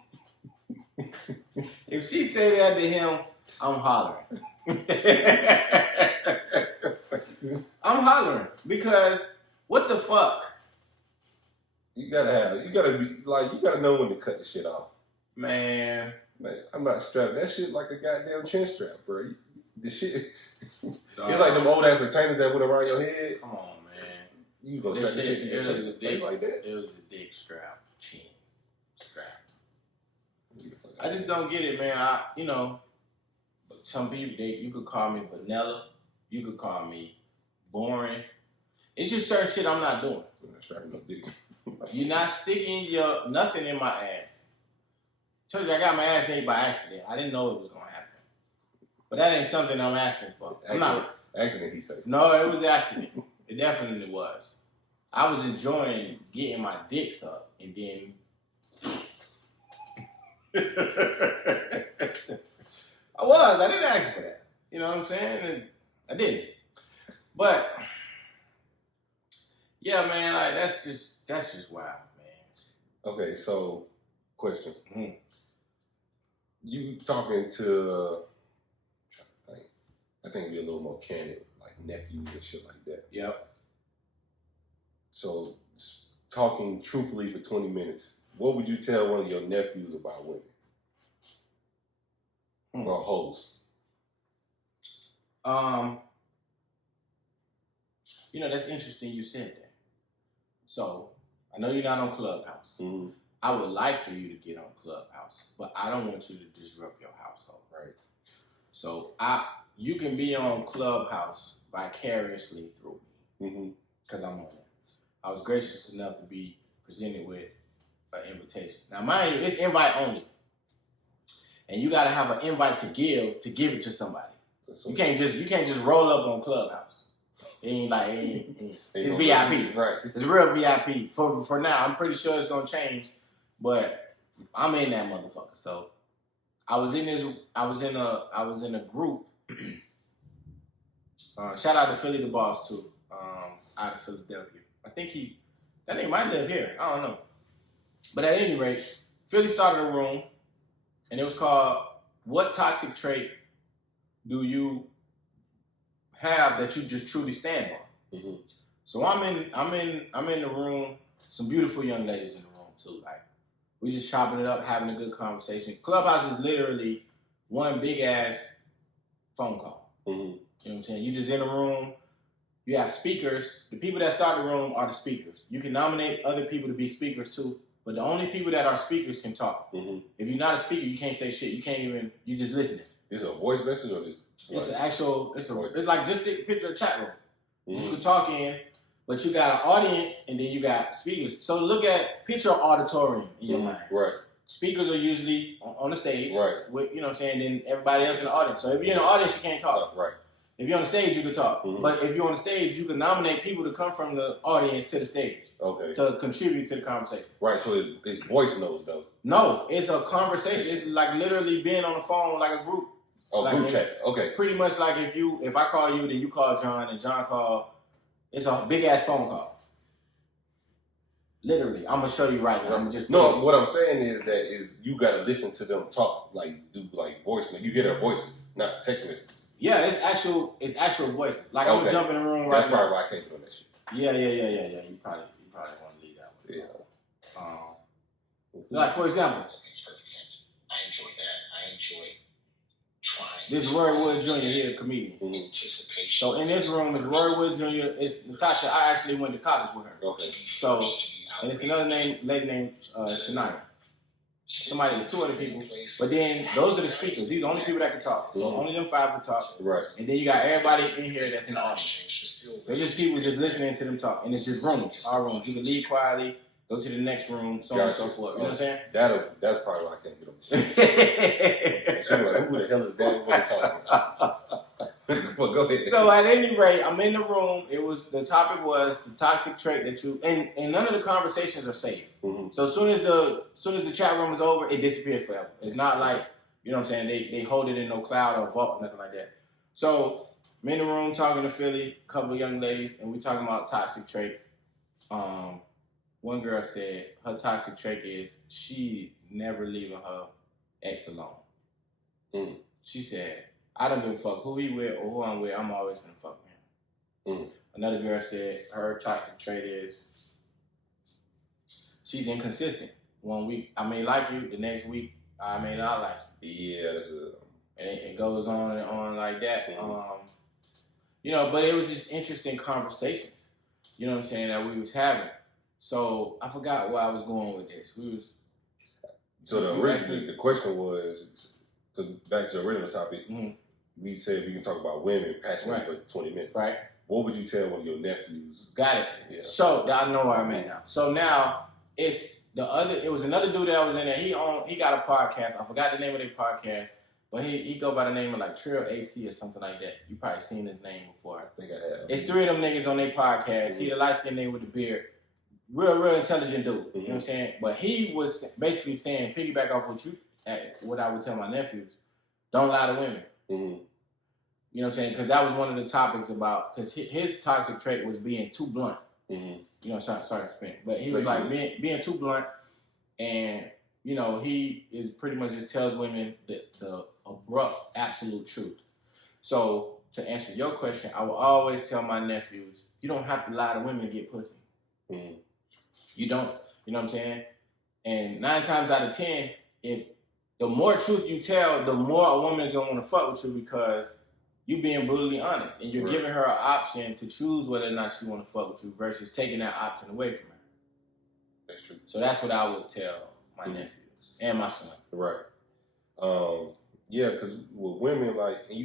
If she say that to him, I'm hollering. I'm hollering because what the fuck? You gotta know when to cut the shit off. Man, I'm not strapped. That shit like a goddamn chin strap, bro. The shit, it's like them old ass retainers that went around your head. Come on, man. You gonna strap the shit to your face like that? It was a dick strap, chin strap. I just don't get it, man. You know, some people, you could call me vanilla. You could call me boring. It's just certain shit I'm not doing. I'm not strapping no dick. You're not sticking nothing in my ass. Told you I got my ass ate by accident. I didn't know it was gonna happen. But that ain't something I'm asking for. Accident, he said. No, it was accident. It definitely was. I was enjoying getting my dick sucked, and then I didn't ask for that. You know what I'm saying? And I didn't. But yeah, man, like that's just wild, man. Okay, so question. Mm-hmm. You talking to I think it'd be a little more candid, like nephews and shit like that. Yep. So talking truthfully for 20 minutes, what would you tell one of your nephews about women? Or hoes? You know, that's interesting you said that. So, I know you're not on Clubhouse. Mm-hmm. I would like for you to get on Clubhouse, but I don't want you to disrupt your household. Right. So, you can be on Clubhouse vicariously through me because I'm on it. I was gracious enough to be presented with an invitation. Now, mind you, it's invite only. And you got to have an invite to give it to somebody. You can't just roll up on Clubhouse. It ain't like it's VIP. Right. It's real VIP for now. I'm pretty sure it's gonna change, but I'm in that motherfucker. So I was in a group. Shout out to Philly the Boss too. Out of Philadelphia. I think that nigga might live here. I don't know. But at any rate, Philly started a room, and it was called "What Toxic Trait Do You Have That You Just Truly Stand On?" Mm-hmm. So I'm in the room. Some beautiful young ladies in the room too. Like we just chopping it up, having a good conversation. Clubhouse is literally one big ass phone call. Mm-hmm. You know what I'm saying? You just in a room. You have speakers. The people that start the room are the speakers. You can nominate other people to be speakers too, but the only people that are speakers can talk. Mm-hmm. If you're not a speaker, you can't say shit. You can't even. You just listening. Is it a voice message or just? It's an actual. It's like just picture a chat room. Mm-hmm. You can talk in, But you got an audience, and then you got speakers. So picture an auditorium in your mind. Right. Speakers are usually on the stage. Right. With, you know what I'm saying? Then everybody else in the audience. So if you're in the audience, you can't talk. Right. If you're on the stage, you can talk. Mm-hmm. But if you're on the stage, you can nominate people to come from the audience to the stage. Okay. To contribute to the conversation. Right, so it's voice notes though. No, it's a conversation. It's like literally being on the phone like a group. Oh, like group chat. Okay. Pretty much like if I call you, then you call John, and John call. It's a big ass phone call. Literally, I'm gonna show you right now. I'm just what I'm saying is you gotta listen to them talk, like do like voice notes. You hear their voices, not text messages. Yeah, it's actual voices. Like I'm gonna jump in the room right now. That's probably why I can't do that shit. Yeah. You probably want to leave that one. Yeah. Like for example, I enjoy that. I enjoy trying. This is Roy Wood Jr. here, a comedian. Anticipation. So in this room is Roy Wood Jr. It's Natasha. I actually went to college with her. Okay. So and it's another lady named Shania. Somebody, two other people. But then those are the speakers. These are the only people that can talk. So only them five can talk. Right. And then you got everybody in here that's in the audience. So it's just people just listening to them talk. And it's just rooms, our rooms. You can leave quietly, go to the next room, so on and so forth. You know what I'm saying? That's probably why I can't get on the shit. She was like, who the hell is that? What are you talking about? Well, go ahead. So at any rate, I'm in the room. The topic was the toxic trait that you, and none of the conversations are saved. Mm-hmm. So as soon as the chat room is over, it disappears forever. It's not like, you know what I'm saying, they hold it in no cloud or vault, nothing like that. So I'm in the room talking to Philly, a couple of young ladies, and we talking about toxic traits. One girl said her toxic trait is she never leaving her ex alone. Mm. She said, I don't give a fuck who he with or who I'm with, I'm always gonna fuck him. Mm. Another girl said her toxic trait is she's inconsistent. 1 week I may like you, the next week I may not like you. Yeah, that's a... And it goes on and on like that. Mm-hmm. You know, but it was just interesting conversations, you know what I'm saying, that we was having. So I forgot where I was going with this. So the question was, because back to the original topic, mm-hmm. we said we can talk about women passionately for 20 minutes. Right. What would you tell one of your nephews? Got it. Yeah. So I know where I'm at now. So now it was another dude that was in there. He got a podcast. I forgot the name of their podcast, but he go by the name of like Trill AC or something like that. You probably seen his name before. I think I have. It's three of them niggas on their podcast. Mm-hmm. He the light-skinned nigga with the beard. Real intelligent dude. Mm-hmm. You know what I'm saying? But he was basically saying, piggyback off what I would tell my nephews, don't lie to women. Mm-hmm. You know what I'm saying? Because that was one of the topics about, because his toxic trait was being too blunt. Mm-hmm. You know, sorry to spin. But he was like being too blunt, and, you know, he is pretty much just tells women the abrupt, absolute truth. So to answer your question, I will always tell my nephews, you don't have to lie to women to get pussy. Mm-hmm. You don't. You know what I'm saying? And 9 times out of 10, the more truth you tell, the more a woman is going to want to fuck with you because you being brutally honest. And you're giving her an option to choose whether or not she want to fuck with you versus taking that option away from her. That's true. So that's what I would tell my nephews and my son. Right. Yeah, because with women, like, and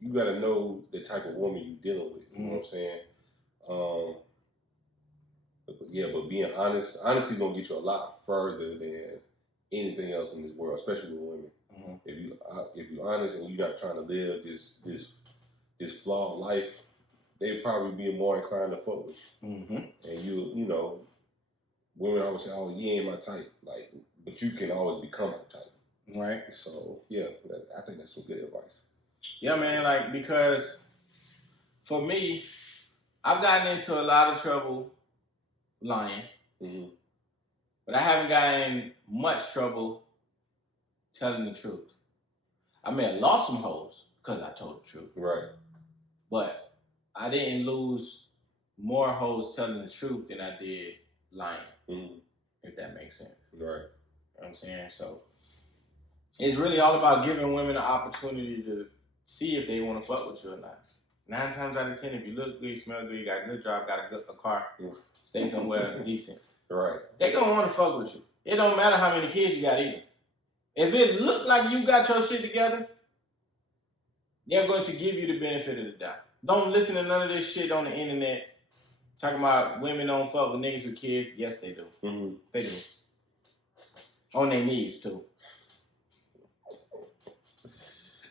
you got to know the type of woman you're dealing with. You know what I'm saying? But being honest, honesty gonna get you a lot further than anything else in this world, especially with women. Mm-hmm. If you're honest and you're not trying to live this flawed life, they'd probably be more inclined to fuck with you. Mm-hmm. And you know, women always say, "Oh, you ain't my type," like, but you can always become my type. Right. So yeah, I think that's some good advice. Yeah, man. Like, because for me, I've gotten into a lot of trouble lying, but I haven't gotten much trouble telling the truth. I may have lost some hoes because I told the truth. Right. But I didn't lose more hoes telling the truth than I did lying, if that makes sense. Right. You know what I'm saying? So it's really all about giving women an opportunity to see if they want to fuck with you or not. 9 times out of 10, if you look good, you smell good, you got a good job, got a car, stay somewhere decent, right, they gonna want to fuck with you. It don't matter how many kids you got either. If it look like you got your shit together, they're going to give you the benefit of the doubt. Don't listen to none of this shit on the internet Talking about women don't fuck with niggas with kids. Yes, they do. Mm-hmm. They do. On their knees, too.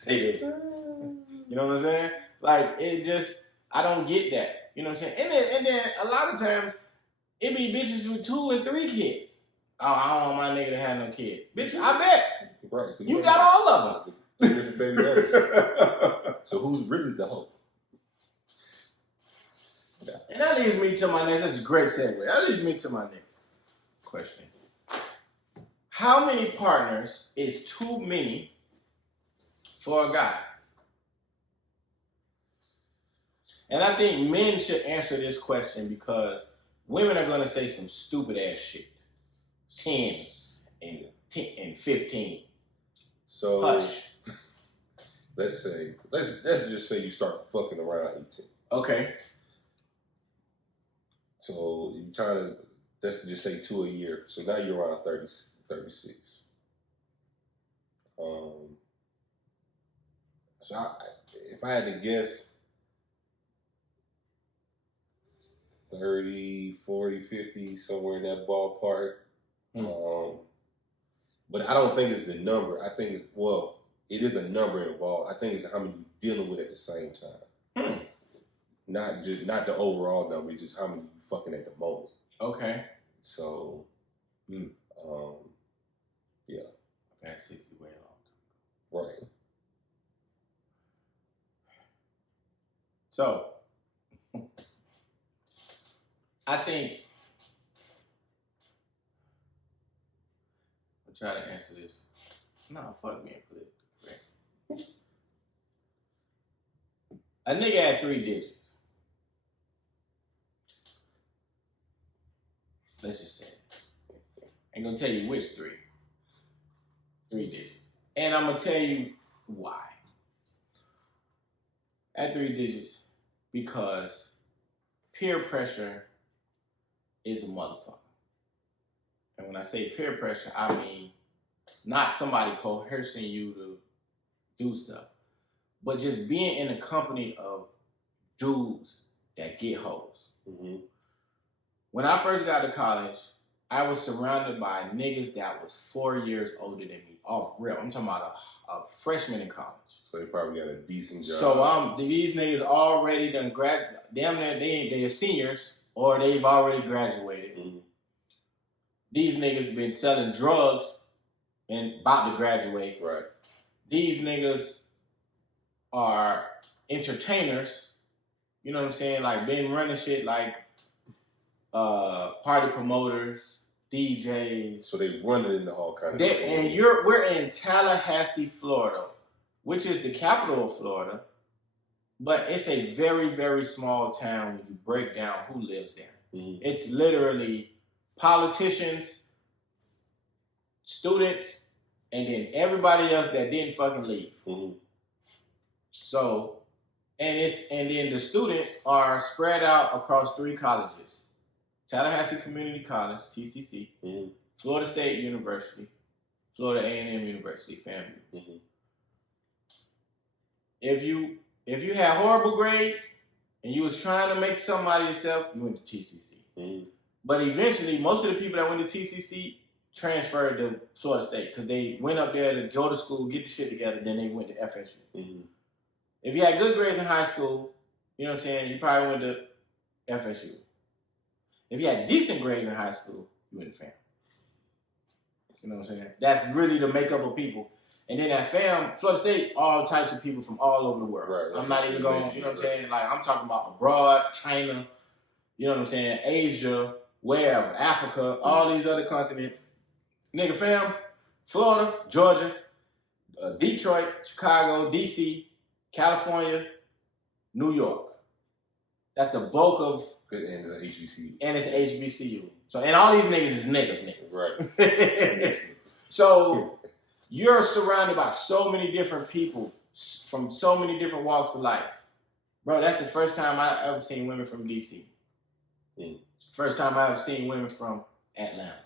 They do. You know what I'm saying? Like, it just, I don't get that. You know what I'm saying? And then a lot of times, it be bitches with 2 and 3 kids. Oh, I don't want my nigga to have no kids. Bitch, I bet. Right. You got all of them. Baby daddies. So who's really the hoe? Yeah. And that leads me to my next, that's a great segue. That leads me to my next question. How many partners is too many for a guy? And I think men should answer this question because women are going to say some stupid ass shit. 10 and 15. So Hush. let's just say you start fucking around 18. Okay. So you trying to, let's just say 2 a year. So now you're around 30, 36. So if I had to guess, 30, 40, 50, somewhere in that ballpark. But I don't think it's the number. I think it is a number involved. I think it's how many you're dealing with at the same time. Not the overall number, just how many you fucking at the moment. Okay. So, yeah. That's 60 way off. Right. So, I think I'll try to answer this. No, fuck being politically correct. A nigga had 3 digits. Let's just say it. I'm gonna tell you which 3. 3 digits. And I'm gonna tell you why. At 3 digits, because peer pressure is a motherfucker. And when I say peer pressure, I mean not somebody coercing you to do stuff, but just being in the company of dudes that get hoes. Mm-hmm. When I first got to college, I was surrounded by niggas that was 4 years older than me. Off real. I'm talking about a freshman in college. So they probably got a decent job. So these niggas already done damn near they're seniors or they've already graduated. Mm-hmm. These niggas been selling drugs and about to graduate. Right. These niggas are entertainers. You know what I'm saying? Like been running shit like party promoters, DJs. So they running into all kinds of And we're in Tallahassee, Florida, which is the capital of Florida, but it's a very, very small town when you break down who lives there. Mm-hmm. It's literally politicians, students, and then everybody else that didn't fucking leave. Mm-hmm. So, and then the students are spread out across 3 colleges. Tallahassee Community College, TCC, mm-hmm. Florida State University, Florida A&M University, FAMU. Mm-hmm. If you had horrible grades and you was trying to make something out of yourself, you went to TCC. Mm-hmm. But eventually, most of the people that went to TCC transferred to Florida State because they went up there to go to school, get the shit together, then they went to FSU. Mm-hmm. If you had good grades in high school, you know what I'm saying, you probably went to FSU. If you had decent grades in high school, you went to FAM. You know what I'm saying? That's really the makeup of people. And then at FAM, Florida State, all types of people from all over the world. Right. I'm not even going, you know what I'm saying? Like, I'm talking about abroad, China, you know what I'm saying? Asia, wherever, Africa, all these other continents. Nigga, FAM, Florida, Georgia, Detroit, Chicago, DC, California, New York. That's the bulk of. And it's an HBCU. And it's an HBCU. So, and all these niggas is niggas. Right. So, you're surrounded by so many different people from so many different walks of life. Bro, that's the first time I ever seen women from DC. First time I ever seen women from Atlanta.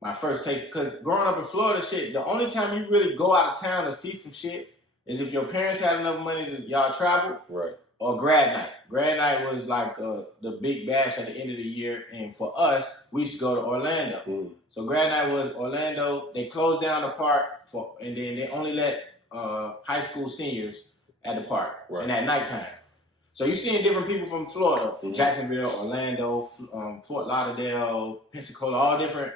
My first taste, because growing up in Florida, shit, the only time you really go out of town to see some shit is if your parents had enough money to y'all travel. Right. or grad night. Grad night was like the big bash at the end of the year, and for us, we used to go to Orlando. So grad night was Orlando. They closed down the park and then they only let high school seniors at the park and at nighttime. So you're seeing different people from Florida, from Jacksonville, Orlando, Fort Lauderdale, Pensacola, all different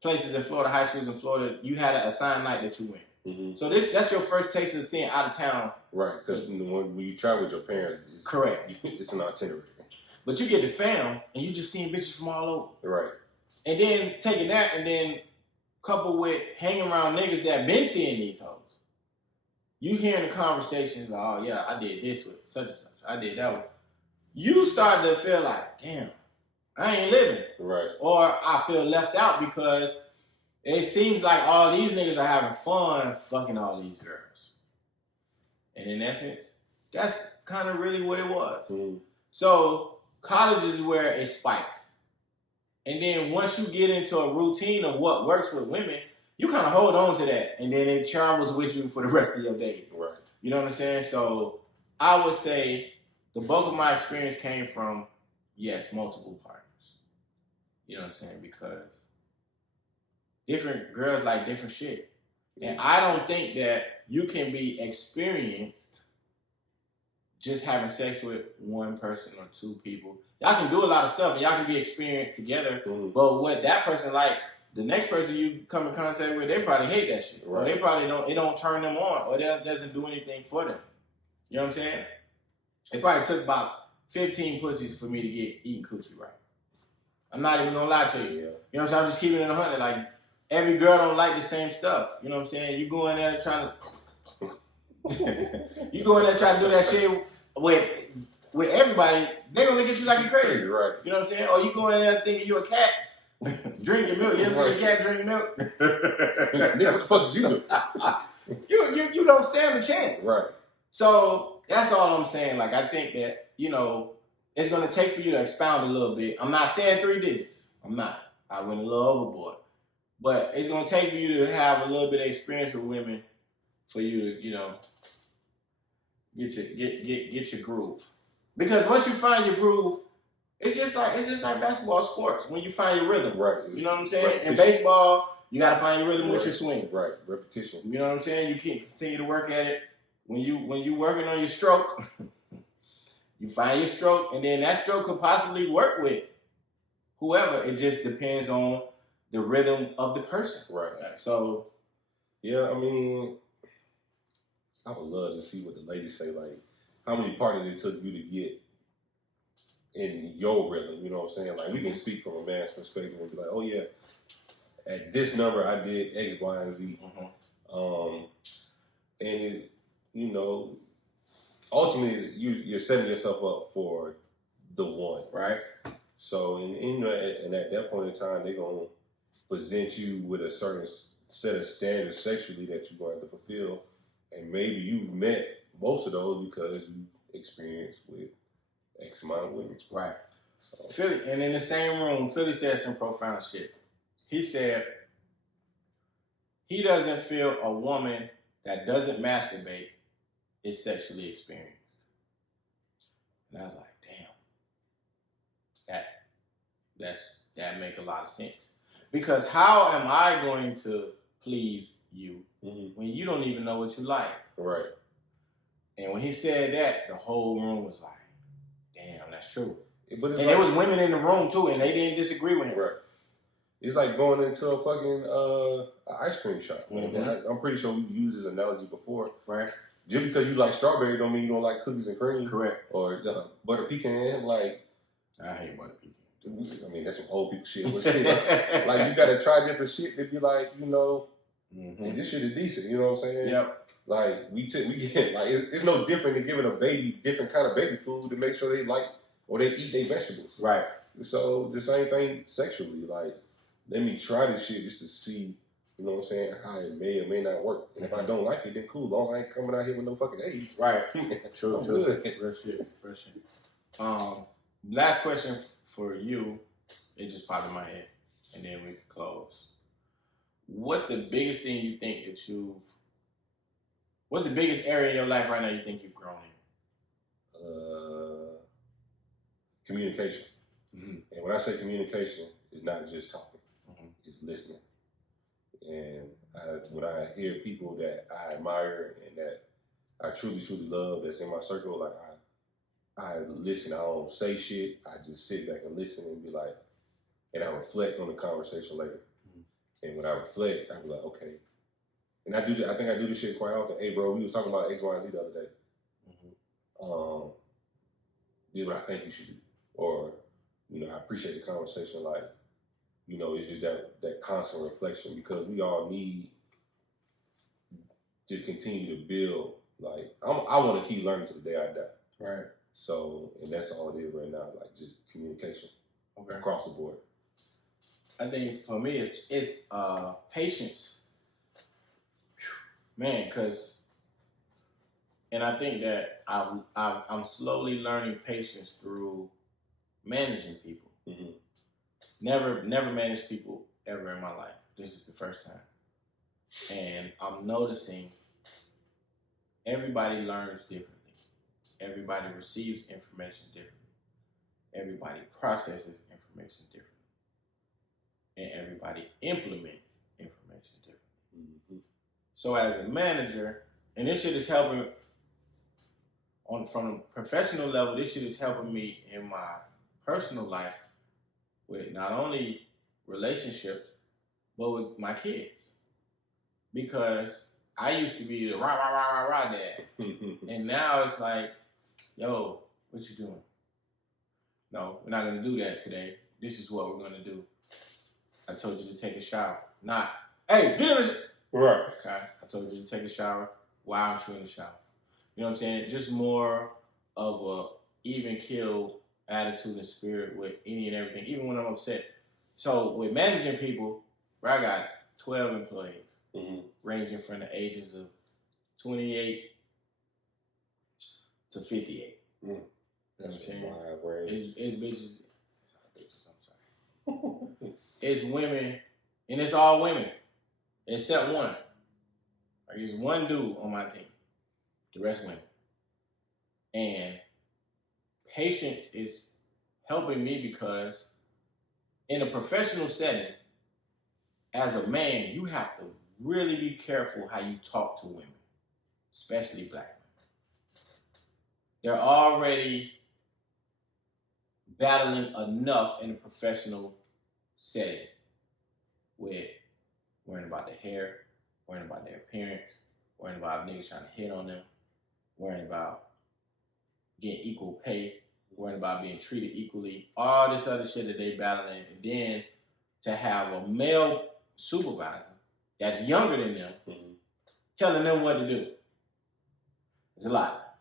places in Florida, high schools in Florida. You had an assigned night that you went. So that's your first taste of seeing out of town. Right, because when you travel with your parents, it's, correct. It's an itinerary. But you get the fam, and you just seeing bitches from all over. Right. And then taking that, and then coupled with hanging around niggas that been seeing these hoes. You hearing the conversations like, oh yeah, I did this with such and such. I did that one. You start to feel like, damn, I ain't living. Right. Or I feel left out because it seems like all these niggas are having fun fucking all these girls. And in essence, that's kind of really what it was. So college is where it spiked. And then once you get into a routine of what works with women, you kind of hold on to that. And then it travels with you for the rest of your days. Right. You know what I'm saying? So I would say the bulk of my experience came from, yes, multiple partners. You know what I'm saying? Because different girls like different shit. And I don't think that you can be experienced just having sex with one person or two people. Y'all can do a lot of stuff and y'all can be experienced together. But what that person like, the next person you come in contact with, they probably hate that shit. Right. Or they probably it don't turn them on, or that doesn't do anything for them. You know what I'm saying? It probably took about 15 pussies for me to get eating coochie right. I'm not even gonna lie to you. You know what I'm saying? I'm just keeping it 100. Like, every girl don't like the same stuff. You know what I'm saying? You go in there trying to you go in there trying to do that shit with everybody, they gonna look at you like you're crazy. Right. You know what I'm saying? Or you go in there thinking you a cat. Drinking milk. You ever seen a cat drink milk? Nigga, what the fuck did you do? You don't stand a chance. Right. So that's all I'm saying. Like, I think that, you know, it's going to take for you to expound a little bit. I'm not saying 3 digits. I'm not. I went a little overboard. But it's going to take for you to have a little bit of experience with women for you to, you know, get your groove. Because once you find your groove, it's just like basketball sports. When you find your rhythm, right? You know what I'm saying? In baseball, you gotta find your rhythm with your swing, right? Repetition. You know what I'm saying? You can continue to work at it. When you working on your stroke, you find your stroke, and then that stroke could possibly work with whoever. It just depends on the rhythm of the person, right? So, yeah, I mean, I would love to see what the ladies say. Like, how many partners it took you to get in your rhythm, you know what I'm saying? Like, we can speak from a man's perspective and be like, oh yeah, at this number I did X, Y, and Z. And it, you know, ultimately you're setting yourself up for the one, right? So, and you know, and at that point in time, they're gonna present you with a certain set of standards sexually that you're going to have to fulfill, and maybe you met most of those because you experienced with X amount of women. Right. So. Philly, and in the same room, Philly said some profound shit. He said he doesn't feel a woman that doesn't masturbate is sexually experienced. And I was like, damn. That make a lot of sense. Because how am I going to please you when you don't even know what you like? Right. And when he said that, the whole room was like, damn, that's true. But and there was women in the room too, and they didn't disagree with him. Right. It's like going into a fucking ice cream shop. I'm pretty sure we've used this analogy before. Right. Just because you like strawberry don't mean you don't like cookies and cream. Correct. Or butter pecan. Like, I hate butter pecan. I mean, that's some old people shit. But still, like, you gotta try different shit to be like, you know, and this shit is decent. You know what I'm saying? Yep. Like, we get, like, it's no different than giving a baby different kind of baby food to make sure they like or they eat their vegetables. Right. So the same thing sexually. Like, let me try this shit just to see, you know what I'm saying, how it may or may not work. And if I don't like it, then cool. As long as I ain't coming out here with no fucking AIDS. Right. True. Good. Real shit. Last question for you. It just popped in my head, and then we can close. What's the biggest thing you think that what's the biggest area in your life right now you think you've grown in? communication. Mm-hmm. And when I say communication, it's not just talking, it's listening. And when I hear people that I admire and that I truly, truly love that's in my circle, like I listen. I don't say shit. I just sit back and listen and be like, and I reflect on the conversation later. And when I reflect, I be like, okay. And I think I do this shit quite often. Hey, bro, we were talking about X, Y, and Z the other day. This is what I think you should do. Or, I appreciate the conversation. Like, it's just that constant reflection, because we all need to continue to build. Like, I want to keep learning to the day I die. Right. So, and that's all it is right now, like just communication across the board. I think for me, it's patience, man. And I think that I'm slowly learning patience through managing people. Mm-hmm. Never managed people ever in my life. This is the first time, and I'm noticing everybody learns differently. Everybody receives information differently. Everybody processes information differently. And everybody implements information differently. Mm-hmm. So as a manager, and this shit is helping from a professional level, this shit is helping me in my personal life with not only relationships, but with my kids. Because I used to be the rah dad. And now it's like, yo, what you doing? No, we're not gonna do that today. This is what we're gonna do. I told you to take a shower. Not, hey, get in the Right. Okay. I told you to take a shower. Why aren't you in the shower? You know what I'm saying? Just more of a even kill attitude and spirit with any and everything, even when I'm upset. So with managing people, where I got 12 employees, ranging from the ages of 28 to 58. You know what I'm saying? It's bitches. I'm sorry. It's women, and it's all women, except one. Like, there's one dude on my team. The rest women. And patience is helping me because in a professional setting, as a man, you have to really be careful how you talk to women, especially black women. They're already battling enough in a professional setting with worrying about their hair, worrying about their appearance, worrying about niggas trying to hit on them, worrying about getting equal pay, worrying about being treated equally, all this other shit that they battling. And then to have a male supervisor that's younger than them telling them what to do. It's a lot.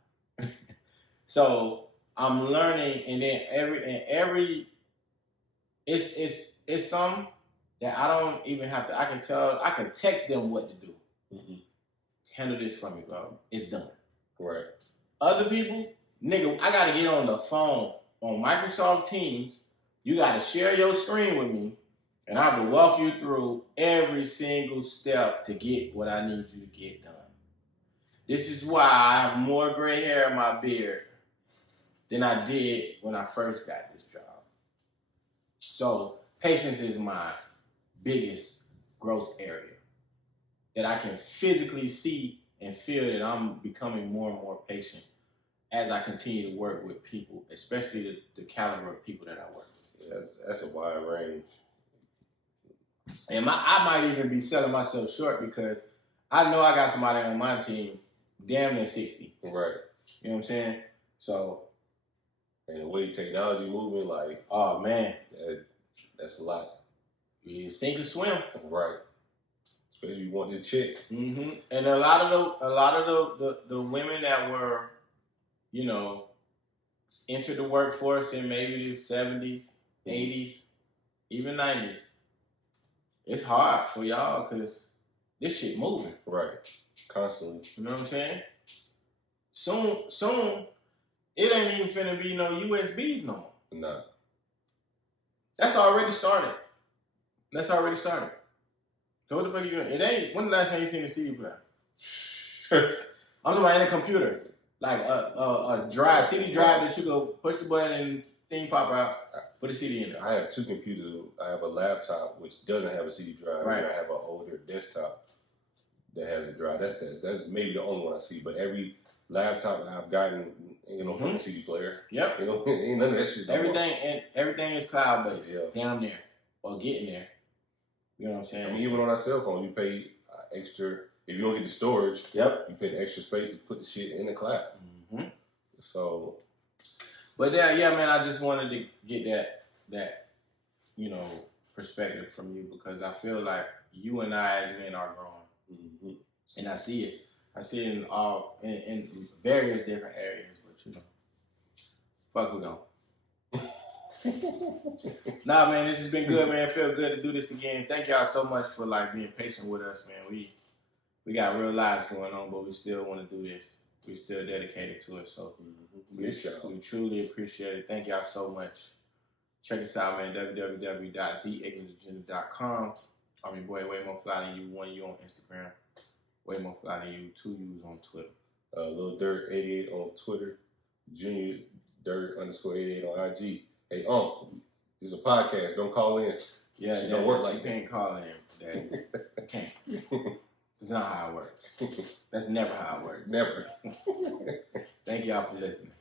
So I'm learning, and then every it's some that I don't even have to. I can text them what to do. Handle this for me, bro. It's done. Right. Other people, nigga, I gotta get on the phone on Microsoft Teams. You gotta share your screen with me, and I have to walk you through every single step to get what I need you to get done. This is why I have more gray hair in my beard than I did when I first got this job. So patience is my biggest growth area that I can physically see and feel that I'm becoming more and more patient as I continue to work with people, especially the caliber of people that I work with. Yeah, that's a wide range. And I might even be selling myself short because I know I got somebody on my team damn near 60. Right. You know what I'm saying? So. And the way technology moving, like. Oh, man. That's a lot. You sink or swim. Right. Especially you want this chick. Mm-hmm. And a lot of the women that were, entered the workforce in maybe the 70s, 80s, even 90s. It's hard for y'all because this shit moving. Right. Constantly. You know what I'm saying? Soon, it ain't even finna be no USBs no more. Nah. That's already started. So what the fuck you doing? It ain't. When the last time you seen a CD player? I'm talking about in a computer, like a drive, CD drive that you go push the button and thing pop out, put a CD in there. I have two computers. I have a laptop which doesn't have a CD drive, Right. and I have an older desktop that has a drive. That's maybe the only one I see. But every laptop I've gotten, from a CD player. Yep. Ain't none of that shit. Everything is cloud based. Yeah. Down there or getting there. You know what I'm saying? I mean, even on our cell phone, you pay extra. If you don't get the storage, Yep. you pay the extra space to put the shit in the cloud. Mm-hmm. So, but yeah, man, I just wanted to get that perspective from you because I feel like you and I as men are growing, and I see it. I see it in various different areas, but fuck we gone. Nah, man, this has been good, man. Feel good to do this again. Thank y'all so much for being patient with us, man. We got real lives going on, but we still want to do this. We still dedicated to it, so we truly appreciate it. Thank y'all so much. Check us out, man. www.theignantagenda.com. I'm your boy, Way More Fly Than You. 1 U on Instagram. Way More Fly Than You. 2 U's on Twitter. Lil Dirt 88 on Twitter. Junior Dirt _88 on IG. Hey, this is a podcast. Don't call in. Yeah, don't work like you can't call in, Daddy. You can't. It's not how it works. That's never how it works. Never. Thank y'all for listening.